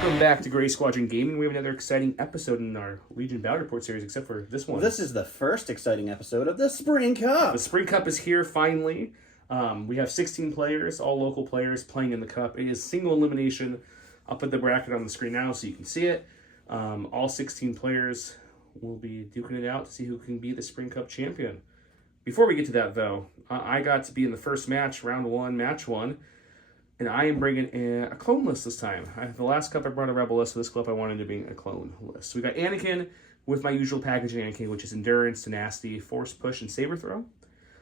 Welcome back to Gray Squadron Gaming. We have another exciting episode in our Legion Battle Report series, except for this one. Well, this is the first exciting episode of the Spring Cup. The Spring Cup is here finally. We have 16 players, all local players, playing in the Cup. It is single elimination. I'll put the bracket on the screen now so you can see it. All 16 players will be duking it out to see who can be the Spring Cup champion. Before we get to that, though, I got to be in the first match, round one, match one. And I am bringing a clone list this time. The last cup I brought a rebel list, so this clip I wanted to bring a clone list. So we got Anakin with my usual package of Anakin, which is Endurance, Tenacity, Force Push, and Saber Throw.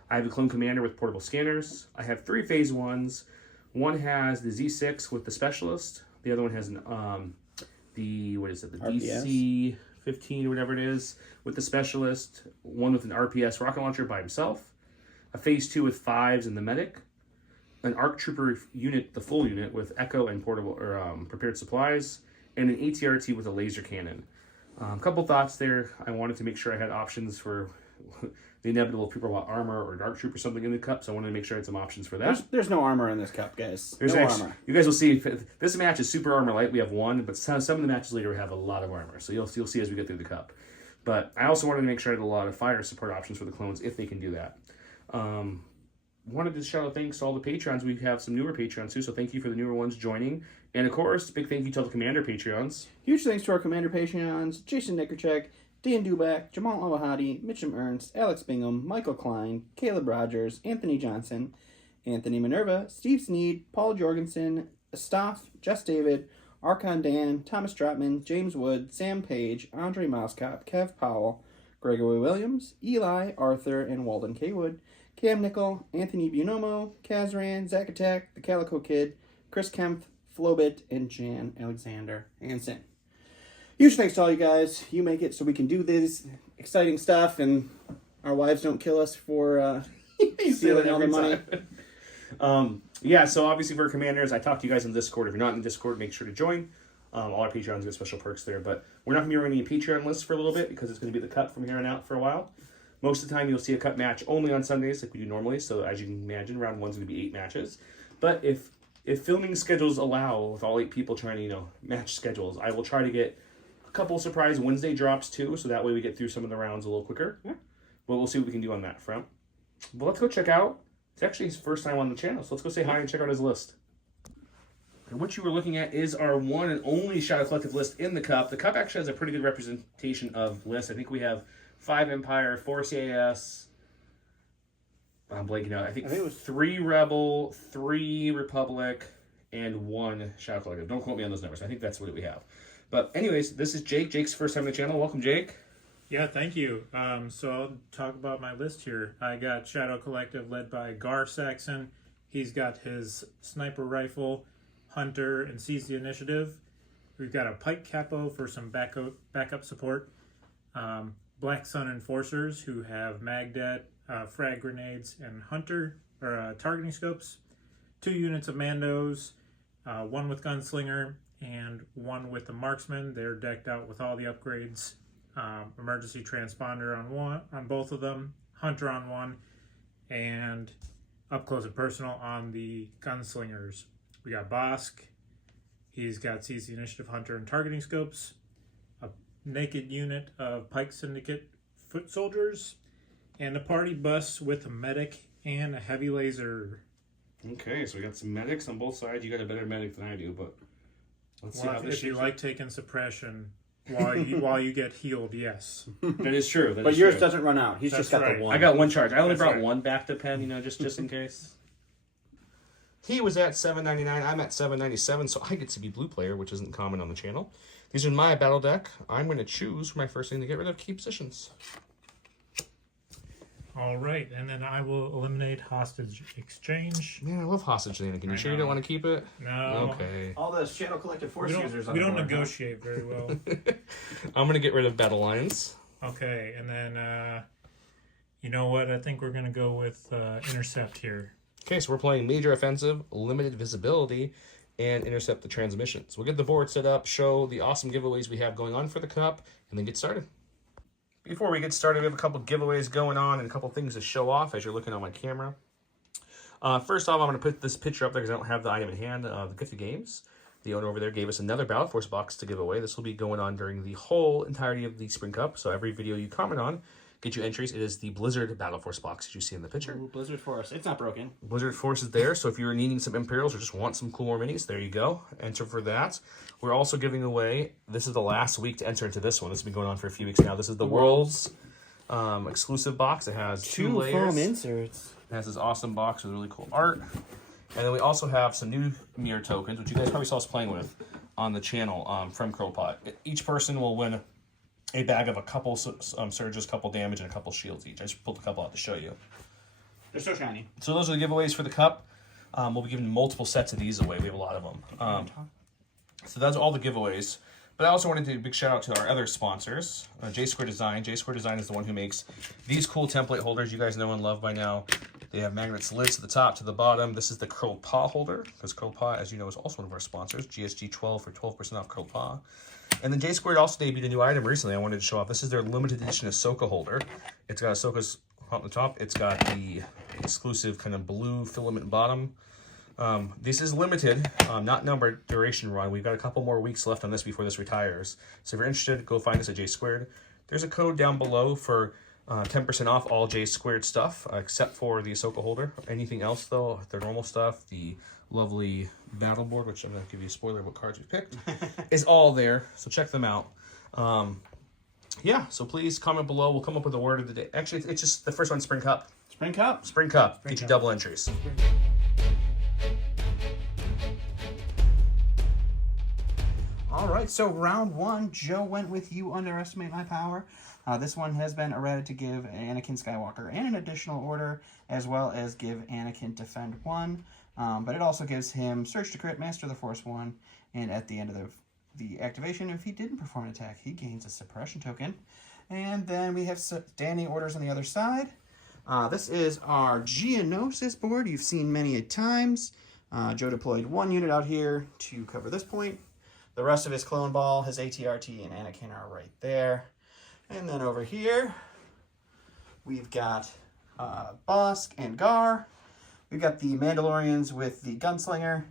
I have a clone commander with portable scanners. I have 3 phase 1s. One has the Z6 with the Specialist. The other one has an the RPS. DC-15 or whatever it is with the Specialist. One with an RPS rocket launcher by himself. A phase 2 with 5s and the Medic. An ARC Trooper unit, the full unit, with Echo and portable or prepared supplies, and an ATRT with a laser cannon. A couple thoughts there. I wanted to make sure I had options for the inevitable people want armor or Dark Troop or something in the cup, so I wanted to make sure I had some options for that. There's no armor in this cup, guys. There's no actually, armor. You guys will see, this match is super armor light. We have 1, but some of the matches later have a lot of armor, so you'll see as we get through the cup. But I also wanted to make sure I had a lot of fire support options for the clones if they can do that. Wanted to shout out thanks to all the Patreons. We have some newer Patreons too, so thank you for the newer ones joining. And of course, big thank you to all the Commander Patreons. Huge thanks to our Commander Patreons, Jason Nickerchek, Dan Dubak, Jamal Awahadi, Mitchum Ernst, Alex Bingham, Michael Klein, Caleb Rogers, Anthony Johnson, Anthony Minerva, Steve Sneed, Paul Jorgensen, Staff, Jess David, Archon Dan, Thomas Stratman, James Wood, Sam Page, Andre Moskop, Kev Powell, Gregory Williams, Eli, Arthur, and Walden K. Wood, Cam Nickel, Anthony Buonomo, Kazran, Zach Attack, The Calico Kid, Chris Kempf, Flobit, and Jan Alexander Hansen. Huge thanks to all you guys. You make it so we can do this exciting stuff and our wives don't kill us for stealing all the money. Yeah, so obviously we're commanders. I talked to you guys in Discord. If you're not in Discord, make sure to join. All our Patreons get special perks there, but we're not going to be running a Patreon list for a little bit because it's going to be the cup from here on out for a while. Most of the time, you'll see a cup match only on Sundays like we do normally. So as you can imagine, round 1's going to be 8 matches. But if filming schedules allow, with all 8 people trying to match schedules, I will try to get a couple surprise Wednesday drops too. So that way we get through some of the rounds a little quicker. Yeah. But we'll see what we can do on that front. But let's go check out. It's actually his first time on the channel, so let's go say hi and check out his list. And what you were looking at is our one and only Shadow Collective list in the cup. The cup actually has a pretty good representation of lists. I think we have 5 Empire, 4 CAS, I'm blanking out. I think it was 3 Rebel, 3 Republic, and 1 Shadow Collective. Don't quote me on those numbers. I think that's what we have. But anyways, this is Jake. Jake's first time on the channel. Welcome, Jake. Yeah, thank you. So I'll talk about my list here. I got Shadow Collective led by Gar Saxon. He's got his sniper rifle, Hunter, and Seize the Initiative. We've got a Pike Capo for some backup support. Black Sun Enforcers, who have Magdet, frag grenades, and Hunter, or targeting scopes. 2 units of Mandos, 1 with Gunslinger, and 1 with the Marksman. They're decked out with all the upgrades. Emergency Transponder on both of them, Hunter on 1, and Up Close and Personal on the Gunslingers. We got Bosk. He's got Seize the Initiative, Hunter, and targeting scopes. Naked unit of Pike Syndicate foot soldiers, and a party bus with a medic and a heavy laser. Okay, so we got some medics on both sides. You got a better medic than I do, but let's see how this if you like taking suppression while you get healed, yes. That is true. But yours doesn't run out. He's just got the 1. I got 1 charge. I only brought 1 back to pen, just in case. He was at $7.99. I'm at $7.97, so I get to be blue player, which isn't common on the channel. These are my battle deck. I'm going to choose for my first thing to get rid of key positions. All right, and then I will eliminate hostage exchange. Man, I love hostage Anakin. You sure you don't want to keep it? No. Okay. All the Shadow Collective Force users on we the don't board, negotiate very well. I'm going to get rid of battle lines. Okay, and then, you know what? I think we're going to go with intercept here. Okay, so we're playing major offensive, limited visibility, and intercept the transmissions. We'll get the board set up, show the awesome giveaways we have going on for the cup, and then get started. Before we get started, we have a couple giveaways going on and a couple things to show off as you're looking on my camera. First off, I'm going to put this picture up there because I don't have the item in hand, the gift of games. The owner over there gave us another Battle Force box to give away. This will be going on during the whole entirety of the Spring Cup. So every video you comment on, get you entries. It is the Blizzard Battle Force box that you see in the picture. Ooh, Blizzard Force. It's not broken. Blizzard Force is there. So if you're needing some Imperials or just want some cool more minis, there you go. Enter for that. We're also giving away, this is the last week to enter into this one. This has been going on for a few weeks now. This is the World's exclusive box. It has two layers. Foam inserts. It has this awesome box with really cool art. And then we also have some new mirror tokens, which you guys probably saw us playing with on the channel from Crowpot. Each person will win a bag of a couple surges, couple damage, and a couple shields each. I just pulled a couple out to show you. They're so shiny. So those are the giveaways for the cup. We'll be giving multiple sets of these away. We have a lot of them. So that's all the giveaways. But I also wanted to do a big shout out to our other sponsors, J Square Design. J Square Design is the one who makes these cool template holders you guys know and love by now. They have magnets lids to the top, to the bottom. This is the Curl Paw holder, because Curl Paw, as you know, is also one of our sponsors. GSG 12 for 12% off Curl Paw. And then J Squared also debuted a new item recently I wanted to show off. This is their limited edition Ahsoka holder. It's got Ahsoka's on the top. It's got the exclusive kind of blue filament bottom. This is limited, not numbered, duration run. We've got a couple more weeks left on this before this retires. So if you're interested, go find us at J Squared. There's a code down below for 10% off all J Squared stuff, except for the Ahsoka holder. Anything else, though, their normal stuff, the lovely battle board, which I'm going to give you a spoiler of what cards we picked, is all there. So check them out. Yeah, so please comment below. We'll come up with a word of the day. Actually, it's just the first one, Spring Cup. Spring Cup. Spring Cup. Get you double entries. All right, so round one, Joe went with You Underestimate My Power. This one has been errated to give Anakin Skywalker and an additional order, as well as give Anakin Defend 1. But it also gives him Surge to Crit, Master of the Force 1, and at the end of the activation, if he didn't perform an attack, he gains a suppression token. And then we have standing orders on the other side. This is our Geonosis board. You've seen many a times. Joe deployed one unit out here to cover this point. The rest of his clone ball, his ATRT, and Anakin are right there. And then over here, we've got Bosk and Gar. We've got the Mandalorians with the Gunslinger.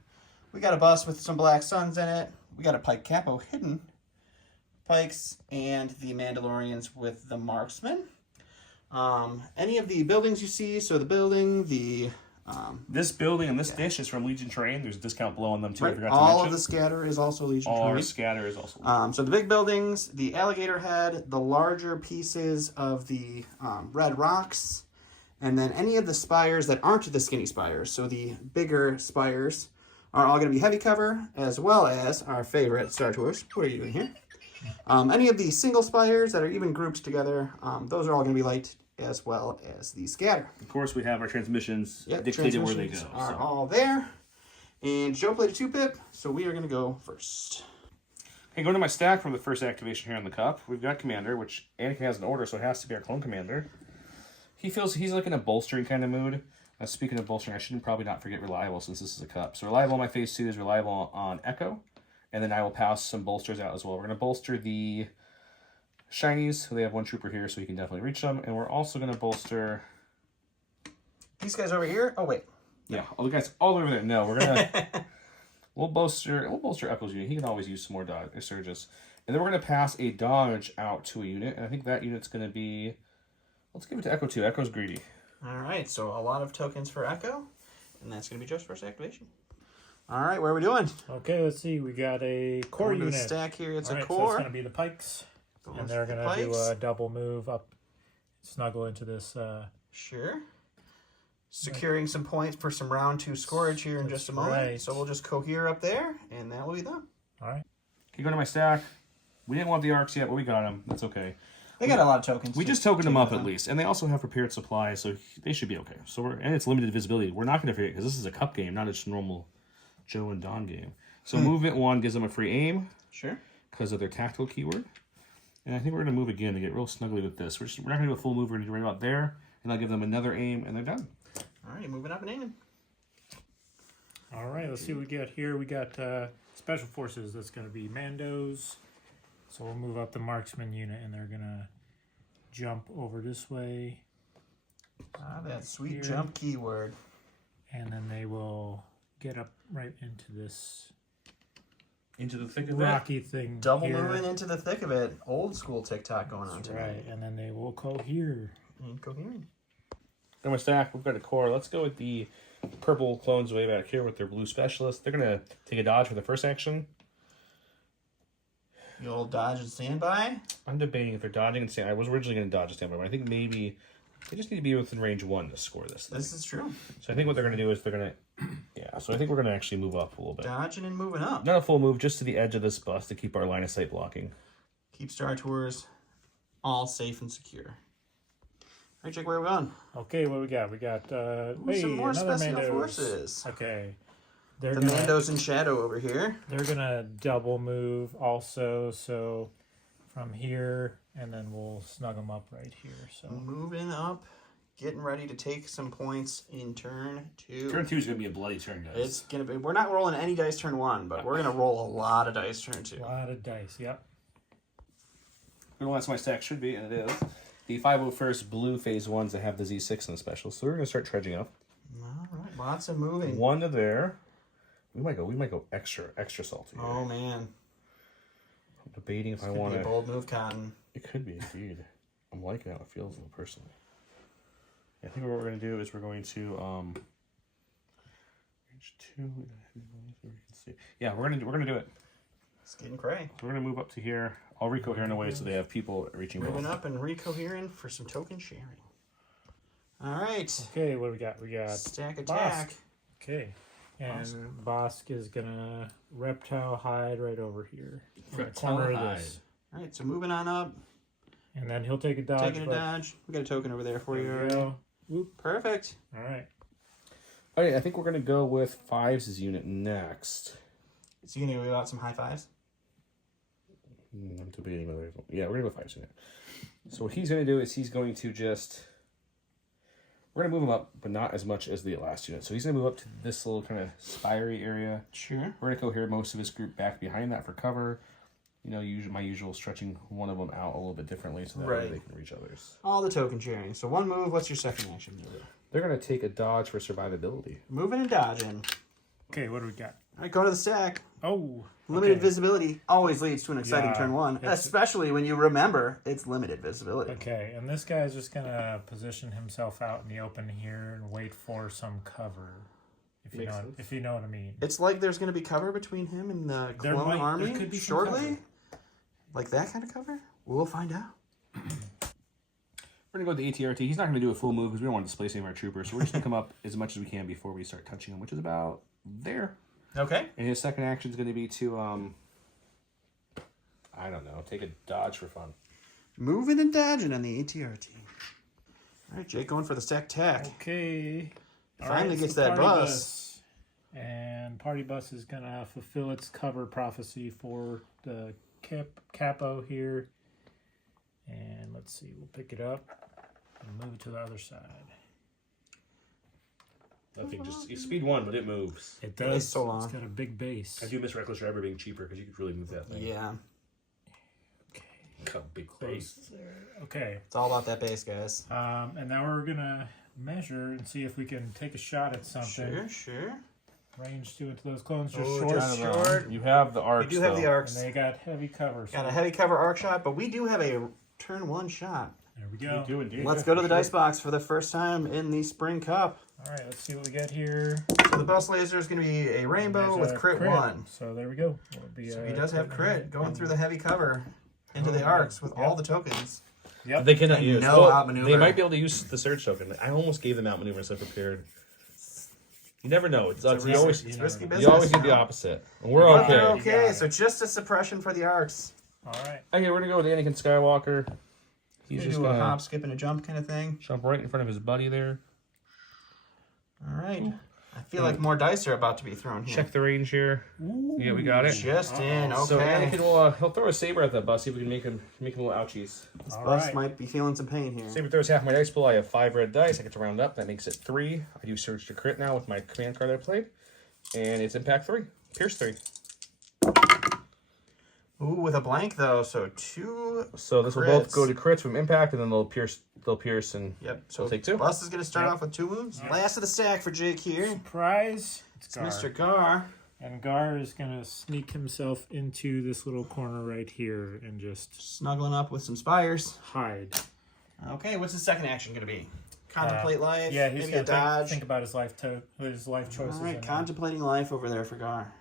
We got a bus with some Black Suns in it. We got a Pike Capo hidden Pikes, and the Mandalorians with the Marksman. Any of the buildings you see, so the building, the... this building and this dish is from Legion Terrain. There's a discount below on them too. Right. I forgot to All mention. of the scatter is also Legion All Terrain. our scatter is also So the big buildings, the alligator head, the larger pieces of the red rocks, and then any of the spires that aren't the skinny spires. So the bigger spires are all going to be heavy cover, as well as our favorite Star Tours. What are you doing here? Any of the single spires that are even grouped together, those are all going to be light, as well as the scatter. Of course, we have our transmissions dictated where they go. Are all there. And Joe played a 2-pip, so we are going to go first. Okay, going to my stack from the first activation here in the cup. We've got Commander, which Anakin has an order, so it has to be our clone Commander. He feels he's like in a bolstering kind of mood. Speaking of bolstering, I shouldn't probably not forget Reliable since this is a cup. So Reliable on my phase 2 is Reliable on Echo. And then I will pass some bolsters out as well. We're going to bolster the Shinies. So they have one trooper here, so you can definitely reach them. And we're also going to bolster... These guys over here? Oh, wait. Yeah, all the guys all over there. No, we're going to... We'll bolster Echo's unit. He can always use some more Surges. And then we're going to pass a dodge out to a unit. And I think that unit's going to be... Let's give it to Echo 2. Echo's greedy. All right, so a lot of tokens for Echo. And that's going to be just first activation. All right, what are we doing? Okay, let's see. We got a core Going to unit. the stack here. It's All a right, core. So it's going to be the Pikes. Going And they're for the going to do Pikes. a double move up, snuggle into this. Sure. Securing some points for some round 2 scourge here in just a moment. right. So we'll just cohere up there, and that will be them. All right. Okay, go to my stack. We didn't want the arcs yet, but we got them. That's okay. They got a lot of tokens. We just tokened them up at least, and they also have prepared supply, so they should be okay. So and it's limited visibility. We're not going to forget because this is a cup game, not just a normal Joe and Don game. So movement 1 gives them a free aim. Sure. Because of their tactical keyword. And I think we're going to move again to get real snuggly with this. We're not going to do a full move. We're going to do right about there, and I'll give them another aim, and they're done. All right, moving up and aiming. All right, let's see what we got here. We got Special Forces. That's going to be Mandos. So we'll move up the Marksman unit, and they're going to jump over this way. That sweet here. jump keyword. And then they will get up right into this Into the thick of rocky thing. Double here. moving into the thick of it. Old school TikTok going on tonight. Right, and then they will cohere. Coherent. In my stack, we've got a core. Let's go with the purple clones way back here with their blue specialist. They're going to take a dodge for the first action. The old dodge and standby. I'm debating if they're dodging and standby. I was originally going to dodge and standby, but I think maybe they just need to be within range 1 to score this thing. This is true. So I think what they're going to do is they're going to... Yeah, so I think we're going to actually move up a little bit. Dodging and moving up. Not a full move, just to the edge of this bus to keep our line of sight blocking. Keep Star Tours all safe and secure. All right, Jake, where are we going? Okay, what we got? We got Some more another special Mandos. forces. Okay. The Mandos in shadow over here. They're gonna double move also, so from here, and then we'll snug them up right here. So Moving up, getting ready to take some points in turn 2. Turn 2 is going to be a bloody turn, guys. It's gonna be. We're not rolling any dice turn 1, but we're gonna roll a lot of dice turn 2. a lot of dice. Yep. Well, that's my stack should be, and it is. The 501st blue phase 1s that have the Z6 in the special, so we're going to start trudging up. All right, lots of moving. 1 to there. We might go extra salty. Oh man, I'm debating if I could want be a to. bold move, Cotton. It could be indeed. I'm liking how it feels personally. I think what we're going to do is we're going to range 2. We can see. Yeah, we're gonna do it. It's getting cray. So we're gonna move up to here. I'll recohere in a way so they have people reaching. Moving up and recohering for some token sharing. All right. Okay, what do we got? We got Stack attack. Bosk. Okay. And Bosk is gonna reptile hide right over here. in the Reptile corner of hide. this. All right, so moving on up, And then he'll take a dodge. taking a but- dodge. We got a token over there for There you we already. go. Whoop. Perfect. All right. Okay, I think we're gonna go with Fives' unit next. Is he gonna go out some high fives? I'm debating whether. Yeah, we're gonna go Fives' unit. So what he's gonna do is he's going to just. We're gonna move him up, but not as much as the last unit. So he's gonna move up to this little kind of spiry area. Sure. We're gonna cohere most of his group back behind that for cover. You know, my usual stretching one of them out a little bit differently so that way Right. they can reach others. All the token sharing. So one move. What's your second action? They're gonna take a dodge for survivability. Moving and dodging. Okay, what do we got? All right, go to the stack. Oh. Limited okay. visibility always leads to an exciting Yeah, turn 1, it's- especially when you remember it's limited visibility. Okay, and this guy's just gonna position himself out in the open here and wait for some cover. Makes sense. If you know what I mean. It's like there's going to be cover between him and the There clone might- army there could be some shortly. cover. Like that kind of cover? We'll find out. We're gonna go with the ATRT. He's not gonna do a full move because we don't want to displace any of our troopers. So we're just gonna come up as much as we can before we start touching him, which is about there. Okay. And his second action is gonna be to I don't know, take a dodge for fun. Moving and dodging on the ATRT. All right, Jake going for the stack tack. Okay. All Finally right, gets so that party bus. And party bus is gonna fulfill its cover prophecy for the capo here. And let's see, we'll pick it up and move it to the other side. That thing just it's speed 1, but it moves. It does. It's so long. It's got a big base. I do miss Reckless Driver being cheaper because you could really move that thing. Yeah. Okay. Got a big Close base. there. Okay. It's all about that base, guys. And now we're gonna measure and see if we can take a shot at something. Sure. Range 2 into those clones, just Oh, short. just short. You have the We arcs. do have the though. arcs. And they got heavy cover. So Got a heavy cover arc shot, but we do have a turn 1 shot. there we You go. do indeed. Let's yeah, go to for the sure. dice box for the first time in the Spring Cup. All right, let's see what we get here. So the bus laser is going to be a rainbow There's with a crit 1. So there we go. It'll be, So he does have crit going through the. the heavy cover into the arcs with all the tokens. Yep. They cannot And use. no well, outmaneuver. they might be able to use the surge token. I almost gave them outmaneuver instead of prepared. You never know. It's It's always risky you business. you always do the opposite. And we're But okay. they're You got okay. it. So just a suppression for the arcs. All right. Okay, we're gonna go with Anakin Skywalker. He's He's just do a gonna hop, skip, and a jump kind of thing. jump right in front of his buddy there. All right. I feel like more dice are about to be thrown here. Check the range here. Yeah, we got it. Just in. Okay. So Anakin will he'll throw a saber at the bus. See if we can make him a little ouchies. This All bus right. might be feeling some pain here. Saber throws half my dice pool. I have 5 red dice. I get to round up. That makes it 3. I do surge to crit now with my command card that I played, and it's impact 3, pierce 3. Ooh, with a blank though. So 2. So this will both Crits. go to crits from impact, and then they'll pierce. And Yep. So We'll take 2. bus is going to start Yep. off with 2 wounds. Yep. Last of the stack for Jake here. Surprise. It's It's Mr. Gar. And Gar is going to sneak himself into this little corner right here and just Snuggling up with some spires. hide. Okay, what's his second action going to be? Contemplate life? Yeah, he's maybe going a to dodge? think about his life choices. All right, and, contemplating life over there for Gar.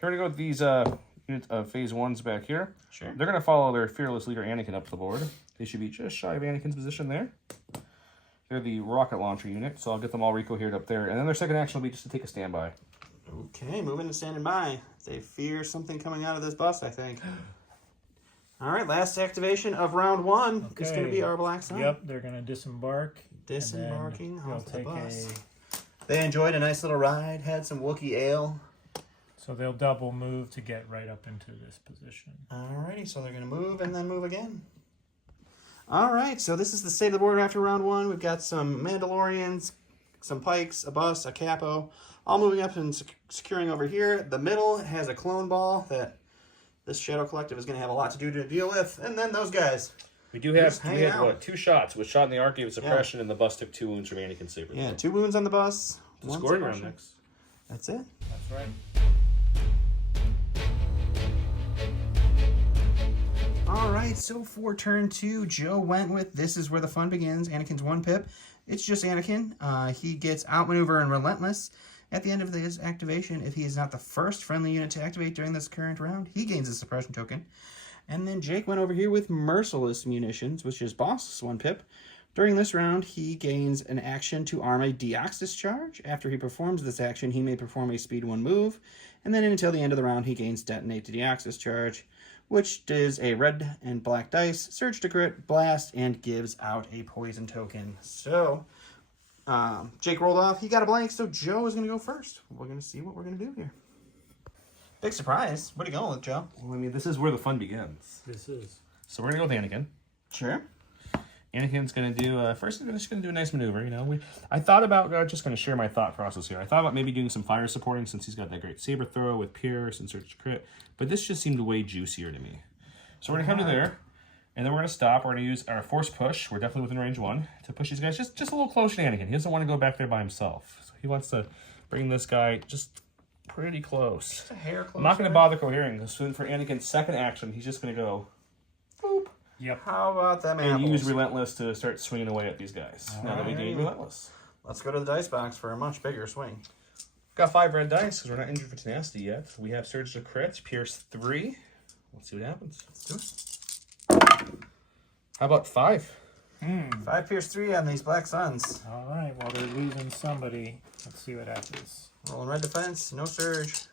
Here we go with these phase ones back here. Sure. They're going to follow their fearless leader Anakin up the board. They should be just shy of Anakin's position there. They're the rocket launcher unit, so I'll get them all recohered up there. And then their second action will be just to take a standby. Okay, moving to standing by. They fear something coming out of this bus, I think. All right, last activation of round 1 is going to be our Black Sun. Yep, they're going to disembark. Disembarking and then off the they'll bus. They enjoyed a nice little ride, had some Wookiee ale. So they'll double move to get right up into this position. Alrighty, so they're going to move and then move again. Alright, so this is the state of the board after round 1. We've got some Mandalorians, some Pikes, a bus, a Capo, all moving up and securing over here. The middle has a clone ball that this Shadow Collective is going to have a lot to do to deal with. And then those guys. We do have Just hang out. 2 shots. With shot in the arc gave suppression, and the bus took 2 wounds from Anakin's saber. Yeah, 2 wounds on the bus. The one scoring round suppression. next. That's it. That's right. Alright, so for turn 2, Joe went with This Is Where the Fun Begins. Anakin's 1 pip. It's just Anakin. He gets Outmaneuver and Relentless. At the end of his activation, if he is not the first friendly unit to activate during this current round, he gains a suppression token. And then Jake went over here with Merciless Munitions, which is Boss's 1 pip. During this round, he gains an action to arm a Deoxys charge. After he performs this action, he may perform a speed 1 move. And then until the end of the round, he gains Detonate to Deoxys charge, which is a red and black dice, surge to crit, blast, and gives out a poison token. So, Jake rolled off. He got a blank, so Joe is going to go first. We're going to see what we're going to do here. Big surprise. What are you going with, Joe? Well, I mean, this is where the fun begins. This is. So we're going to go with Anakin. Sure. Anakin's going to do, first he's just going to do a nice maneuver, you know. I thought about, just going to share my thought process here. I thought about maybe doing some fire supporting since he's got that great saber throw with Pierce and Surge to Crit, but this just seemed way juicier to me. So we're going to come to there, and then we're going to stop. We're going to use our force push. We're definitely within range 1 to push these guys just a little closer to Anakin. He doesn't want to go back there by himself. So he wants to bring this guy just pretty close. Just a hair closer. I'm not going to bother cohering. So for Anakin's second action, he's just going to go boop. Yep. How about them And apples? use Relentless to start swinging away at these guys. Now that we gain Relentless. Let's go to the dice box for a much bigger swing. Got 5 red dice because we're not injured for tenacity yet. We have Surge to Crit, Pierce 3. Let's see what happens. Let's do it. How about 5? 5 Pierce 3 on these Black Suns. All right. While they're losing somebody, let's see what happens. Rolling red defense, no surge.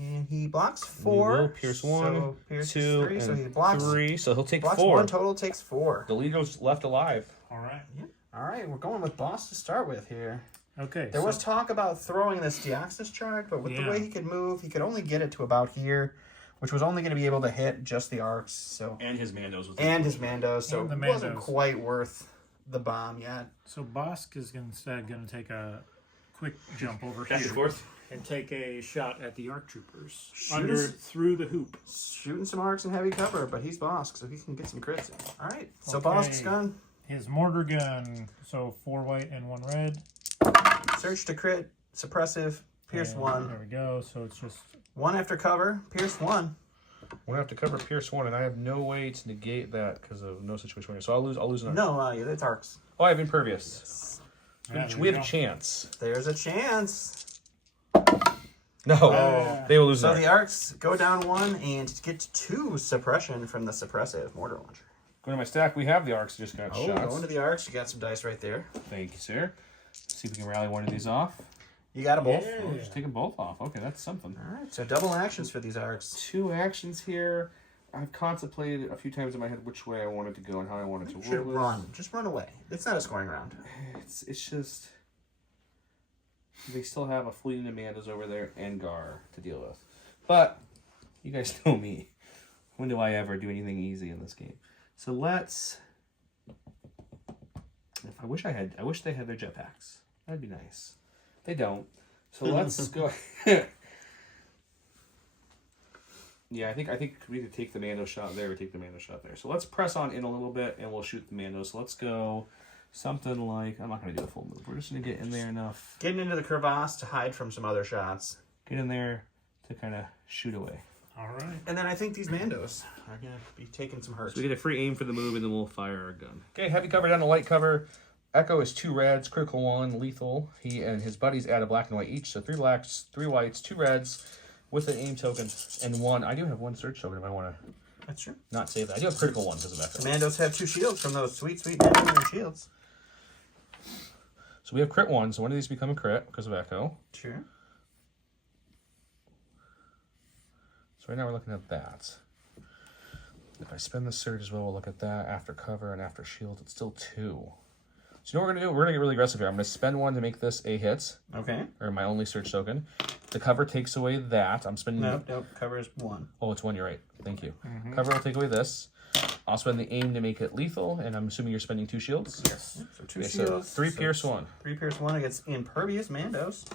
And he blocks 4. He will Pierce 1, so Pierce 2, 3, and so he blocks 3. So he'll take blocks 4. 1 total, takes 4. The lead goes left alive. All right. All right, we're going with boss to start with here. Okay. There was talk about throwing this Deoxys charge, but with the Yeah. way he could move, he could only get it to about here, which was only going to be able to hit just the arcs. So And his Mandos. and his Mandos, so And the it wasn't Mandos. quite worth the bomb yet. So Bosk is instead going to take a quick jump over Back and here forth. and take a shot at the ARC troopers Shoot. through the hoop. Shooting some arcs and heavy cover, but he's Bosk, so he can get some crits in. All right, so Okay. Bosk's gun. His mortar gun. So 4 white and 1 red. Search to crit, suppressive, Pierce And 1. There we go. So it's just 1 after cover, Pierce 1. We're gonna have to cover Pierce 1, and I have no way to negate that because of no situation. So I'll lose an arc. No, yeah, that's arcs. Oh, I have impervious. yeah, there We have go. a chance. There's a chance. No, they will lose So an the arc. arcs go down 1 and get 2 suppression from the suppressive mortar launcher. Going to my stack, we have the arcs. Just got Oh, shots. going to the arcs, you got some dice right there. Thank you, sir. See if we can rally one of these off. You got them both. Yeah. Oh, just take them both off. Okay, that's something. All right, so double actions for these arcs. 2 actions here. I've contemplated a few times in my head which way I wanted to go and how I wanted to You should roll this. run. Just run away. It's not a scoring round. It's just they still have a fleet of Amandas over there and Gar to deal with. But you guys know me. When do I ever do anything easy in this game? So let's. I wish they had their jetpacks. That'd be nice. They don't. So let's go. Yeah, I think we could take the Mando shot there or take the Mando shot there. So let's press on in a little bit and we'll shoot the Mando. So let's go something like, I'm not going to do a full move. We're just going to get in there enough. Getting into the crevasse to hide from some other shots. Get in there to kind of shoot away. All right. And then I think these Mandos are going to be taking some hurt. So we get a free aim for the move, and then we'll fire our gun. Okay, heavy cover down to light cover. Echo is 2 reds, critical 1, lethal. He and his buddies add a black and white each, so 3 blacks, 3 whites, 2 reds with an aim token, and 1. I do have 1 search token if I want to. That's true. Not save that. I do have critical 1 because of Echo. The Mandos have 2 shields from those sweet, sweet Mando shields. So we have crit 1, so one of these become a crit because of Echo. Sure. So right now we're looking at that. If I spend the surge as well, we'll look at that. After cover and after shield, it's still 2. So you know what we're going to do? We're going to get really aggressive here. I'm going to spend 1 to make this a hit. Okay. Or my only search token. The cover takes away that. I'm spending... Nope. Cover is 1. Oh, it's 1. You're right. Thank you. Cover will take away this. I'll spend the aim to make it lethal, and I'm assuming you're spending 2 shields? Yes. So 2 Okay, shields. so 3 pierce 1. 3 pierce 1 against impervious Mandos. So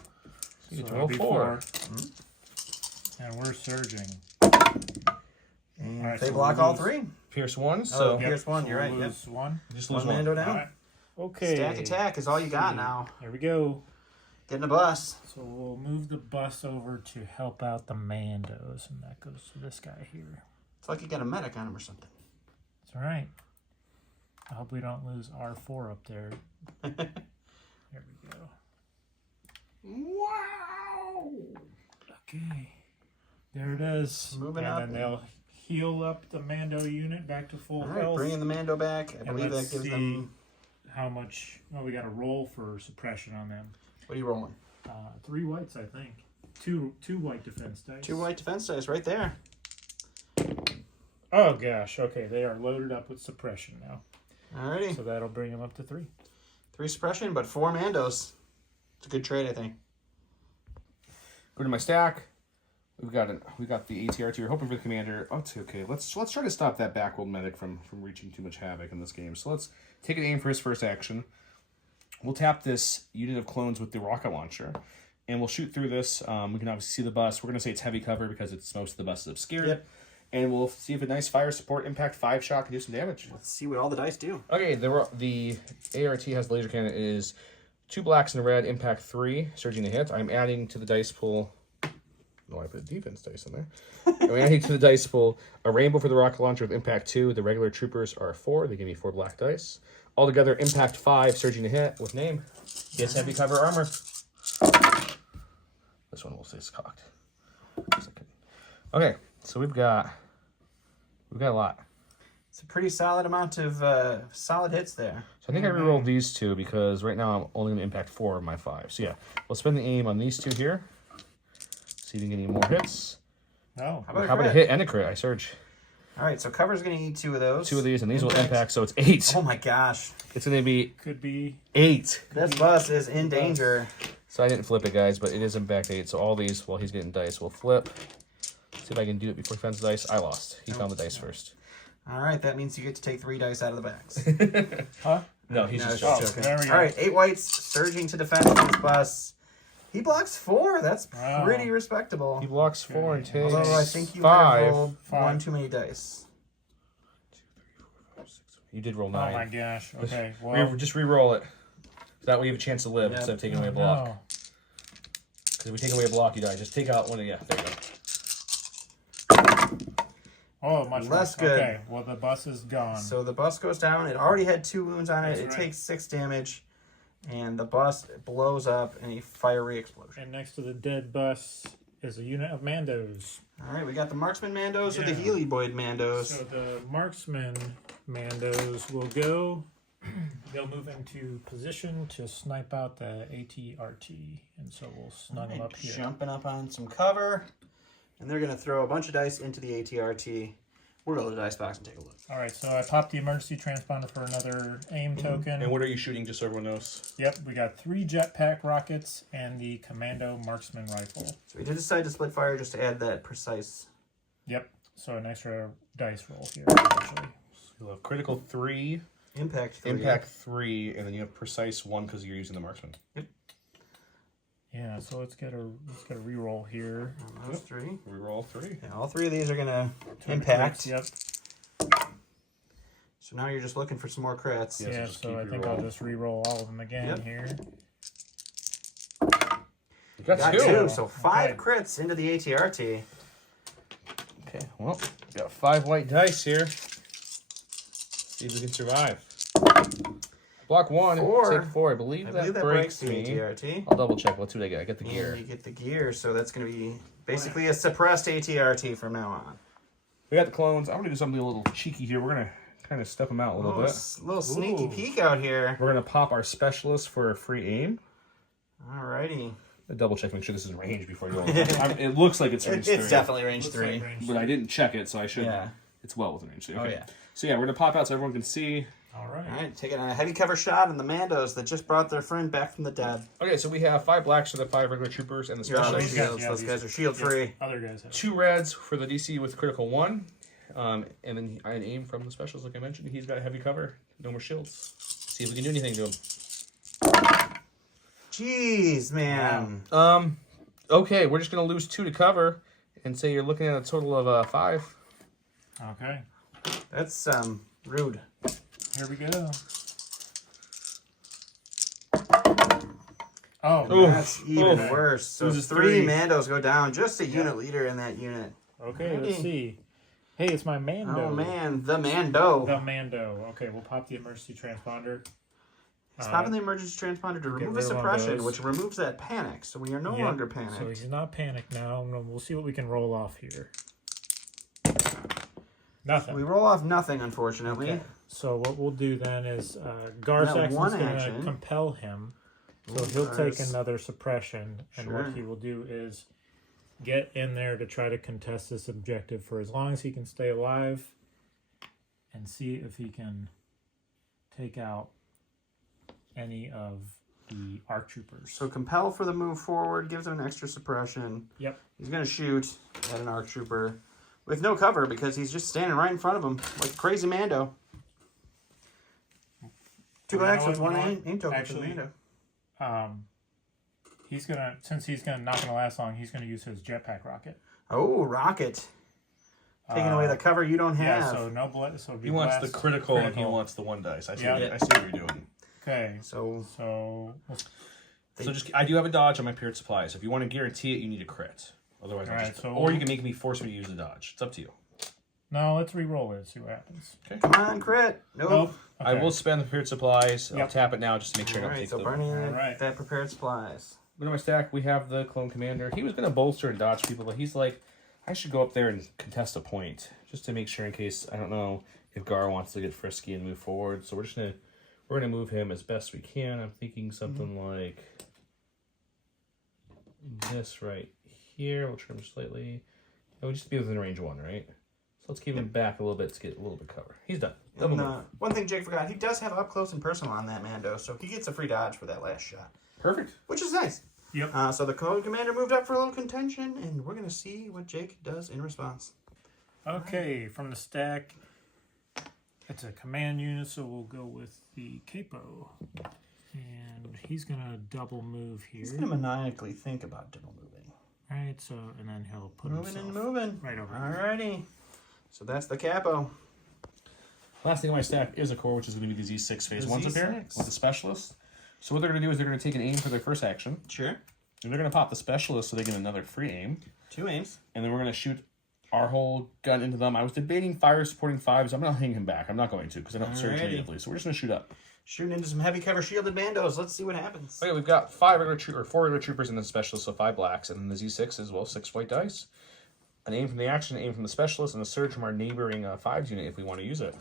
you get to So roll it'd be 4. And we're surging. And All right, they so block we'll all lose. 3. Pierce 1, Oh, so Pierce 1, so you're we'll right. Yep. lose 1. just lose 1 1. Mando down. All right. Okay. Stack attack is all you got now. Here we go. Getting a bus. So we'll move the bus over to help out the Mandos, and that goes to this guy here. It's like you got a medic on him or something. That's all right. I hope we don't lose R4 up there. There we go. Wow! Okay. There it is. Moving and up. then they'll heal up the Mando unit back to full All right, health. bringing the Mando back. I And believe that let's gives see them... how much. Well, we got a roll for suppression on them. What are you rolling? 3 whites, I think. Two white defense dice. 2 white defense dice right there. Oh gosh. Okay, they are loaded up with suppression now. Alrighty. So that'll bring them up to 3. 3 suppression, but 4 Mandos. It's a good trade, I think. Go to my stack. We got the ATRT. We're hoping for the commander. Oh, it's okay. Let's try to stop that backrolled medic from wreaking too much havoc in this game. So let's take an aim for his first action. We'll tap this unit of clones with the rocket launcher, and we'll shoot through this. We can obviously see the bus. We're going to say it's heavy cover because it's most of the bus is obscured. Yep. And we'll see if a nice fire support impact 5 shot can do some damage. Let's see what all the dice do. Okay, the ART has the laser cannon. It is 2 blacks and a red, impact 3, surging to hit. I'm adding to the dice pool. No, I put a defense dice in there. I'm adding to the dice pool a rainbow for the rocket launcher with impact 2. The regular troopers are 4. They give me 4 black dice. Altogether, impact 5, surging to hit with name. He has heavy cover armor. This one will say it's cocked. Okay, so we've got a lot. It's a pretty solid amount of solid hits there. So I think I rerolled these 2 because right now I'm only going to impact 4 of my 5. So yeah, we'll spend the aim on these 2 here. See if we can get any more hits. Oh. How about, How about a hit and a crit? I surge. All right, so cover's going to need 2 of those. 2 of these, and these will Impact. impact, so it's 8. Oh my gosh. It's going to be Could be. 8. This bus is in danger. So I didn't flip it, guys, but it is impact 8. So all these, while he's getting dice, will flip. See if I can do it before he finds the dice. I lost. He found the dice first. All right, that means you get to take 3 dice out of the backs. Huh? No, he's No, just it's joking. There we go. All right, 8 whites surging to defend this bus. He blocks 4. That's Wow. pretty respectable. He blocks 4 and takes Although I think you might 5. have rolled 5. 1 too many dice. You did roll Oh 9. my gosh. Okay. Well. Just re-roll it. That way you have a chance to live Yep. instead of taking away a block. No. Because if we take away a block, you die. Just take out one of... Yeah, there you go. Oh, much Less worse. good. Okay. Well, the bus is gone. So the bus goes down. It already had 2 wounds on it. That's It right. takes 6 damage. And the bus blows up in a fiery explosion. And next to the dead bus is a unit of Mandos. All right, we got the Marksman Mandos or the Yeah. Healy Boyd Mandos. So the marksman Mandos will go. They'll move into position to snipe out the ATRT. And so we'll snuggle up here. Jumping up on some cover. And they're going to throw a bunch of dice into the ATRT. We'll go to the dice box and take a look. All right, so I popped the emergency transponder for another aim token. And what are you shooting, just so everyone knows? Yep, we got 3 jetpack rockets and the Commando marksman rifle. So we did decide to split fire just to add that precise. Yep, so an extra dice roll here, actually. You'll have critical 3, Impact 3. impact 3, and then you have precise 1 because you're using the marksman. Yeah, so let's get a reroll here. On those 3. Reroll 3. Yeah, all 3 of these are going to Two impact. Yep. So now you're just looking for some more crits. Yeah, so Yeah, just so keep I think re-rolling. I'll just re-roll all of them again Yep. here. You got Got two. two, so 5 Okay. crits into the ATRT. Okay, well, we got 5 white dice here. See if we can survive. Block 1, 4. take 4. I believe, I that, believe that breaks the me. ATRT. I'll double check. Let's see what I get. I get the And gear. you get the gear, so that's going to be basically a suppressed ATRT from now on. We got the clones. I'm going to do something a little cheeky here. We're going to kind of step them out a little bit. Little sneaky Ooh. peek out here. We're going to pop our specialist for a free aim. Alrighty. I double check, make sure this is range before you go. It looks like it's range 3. It's definitely range Looks 3. like range But I didn't check it, so I should. Yeah. It's well within range 3. Okay. Oh, yeah. So yeah, we're going to pop out so everyone can see. All right. Alright, taking a heavy cover shot on the Mandos that just brought their friend back from the dead. Okay, so we have 5 blacks for the 5 regular troopers and the You're out of specialists. guys- shields. yeah, Those these- guys are shield free. Other guys have. 2 reds for the DC with critical 1. And then I aim from the specials, like I mentioned. He's got a heavy cover. No more shields. See if we can do anything to him. Jeez, man. Okay, we're just going to lose 2 to cover and say you're looking at a total of 5. Okay. That's rude. Here we go. Oh, Ooh. That's even Oof. worse. So Loses 3 3. Mandos go down. Just a unit leader in that unit. okay. Let's see. Hey, it's my Mando. Oh man, the Mando. The Mando. Okay, we'll pop the emergency transponder. He's popping the emergency transponder to remove a rid of one of suppression, those. which removes that panic. So we are no Yep, longer panicked. So he's not panicked now. We'll see what we can roll off here. Nothing. We roll off nothing, unfortunately. Okay. So what we'll do then is That Garsaxon's one going to action. compel him. So Ooh, he'll take nice. another suppression. And Sure. what he will do is get in there to try to contest this objective for as long as he can stay alive and see if he can take out any of the ARC troopers. So compel for the move forward gives him an extra suppression. Yep. He's going to shoot at an ARC trooper with no cover because he's just standing right in front of him like a crazy Mando. 2 Well, you blacks know with what, 1 you know what? aim token for the Actually, Mando. He's gonna, since he's gonna not gonna last long, he's gonna use his jetpack rocket. Oh, rocket. Taking away the cover you don't have. Yeah, so no blood. So He wants the critical, and he wants the 1 dice. I see, Yeah. I see what you're doing. Okay, So so So just I do have a dodge on my period supply. So if you want to guarantee it, you need a crit. Otherwise, I'll Alright, just, so or you can make me force me to use the dodge. It's up to you. no, let's re-roll it and see what happens. come on, crit. Nope. Nope. I Okay. will spend the period supplies. I'll Yep. tap it now just to make sure I don't Alright, take so the. burning Alright. that prepared supplies. In my stack, we have the clone commander. He was going to bolster and dodge people, but he's like, I should go up there and contest a point just to make sure in case I don't know if Gar wants to get frisky and move forward. So we're gonna move him as best we can. I'm thinking something like this right here. We'll trim slightly. It would just be within range 1, right? So let's keep him back a little bit to get a little bit cover. He's done. Double And, move. one thing Jake forgot, he does have up close and personal on that Mando, so he gets a free dodge for that last shot, Perfect. which is nice. Yep. So the code commander moved up for a little contention, and we're going to see what Jake does in response. Okay, from the stack, it's a command unit, so we'll go with the capo, and he's gonna double move here. He's going to maniacally think about double moving. Right. So and then he'll put Moving himself and moving. right over here. Alrighty. So that's the capo. Last thing on my stack is a core, which is going to be the Z6 phase The 1s up here Z6. with the specialist. So what they're going to do is they're going to take an aim for their first action. Sure. And they're going to pop the specialist so they get another free aim. 2 aims. And then we're going to shoot our whole gun into them. I was debating fire supporting 5s. I'm going to hang him back. I'm not going to because I don't surge Alrighty. natively. So we're just going to shoot up. Shooting into some heavy cover shielded Mandos. Let's see what happens. Okay, we've got 4 regular troopers and the specialist, so 5 blacks. And then the Z6 as well, 6 white dice. An aim from the action, an aim from the specialist, and a surge from our neighboring 5s unit if we want to use it.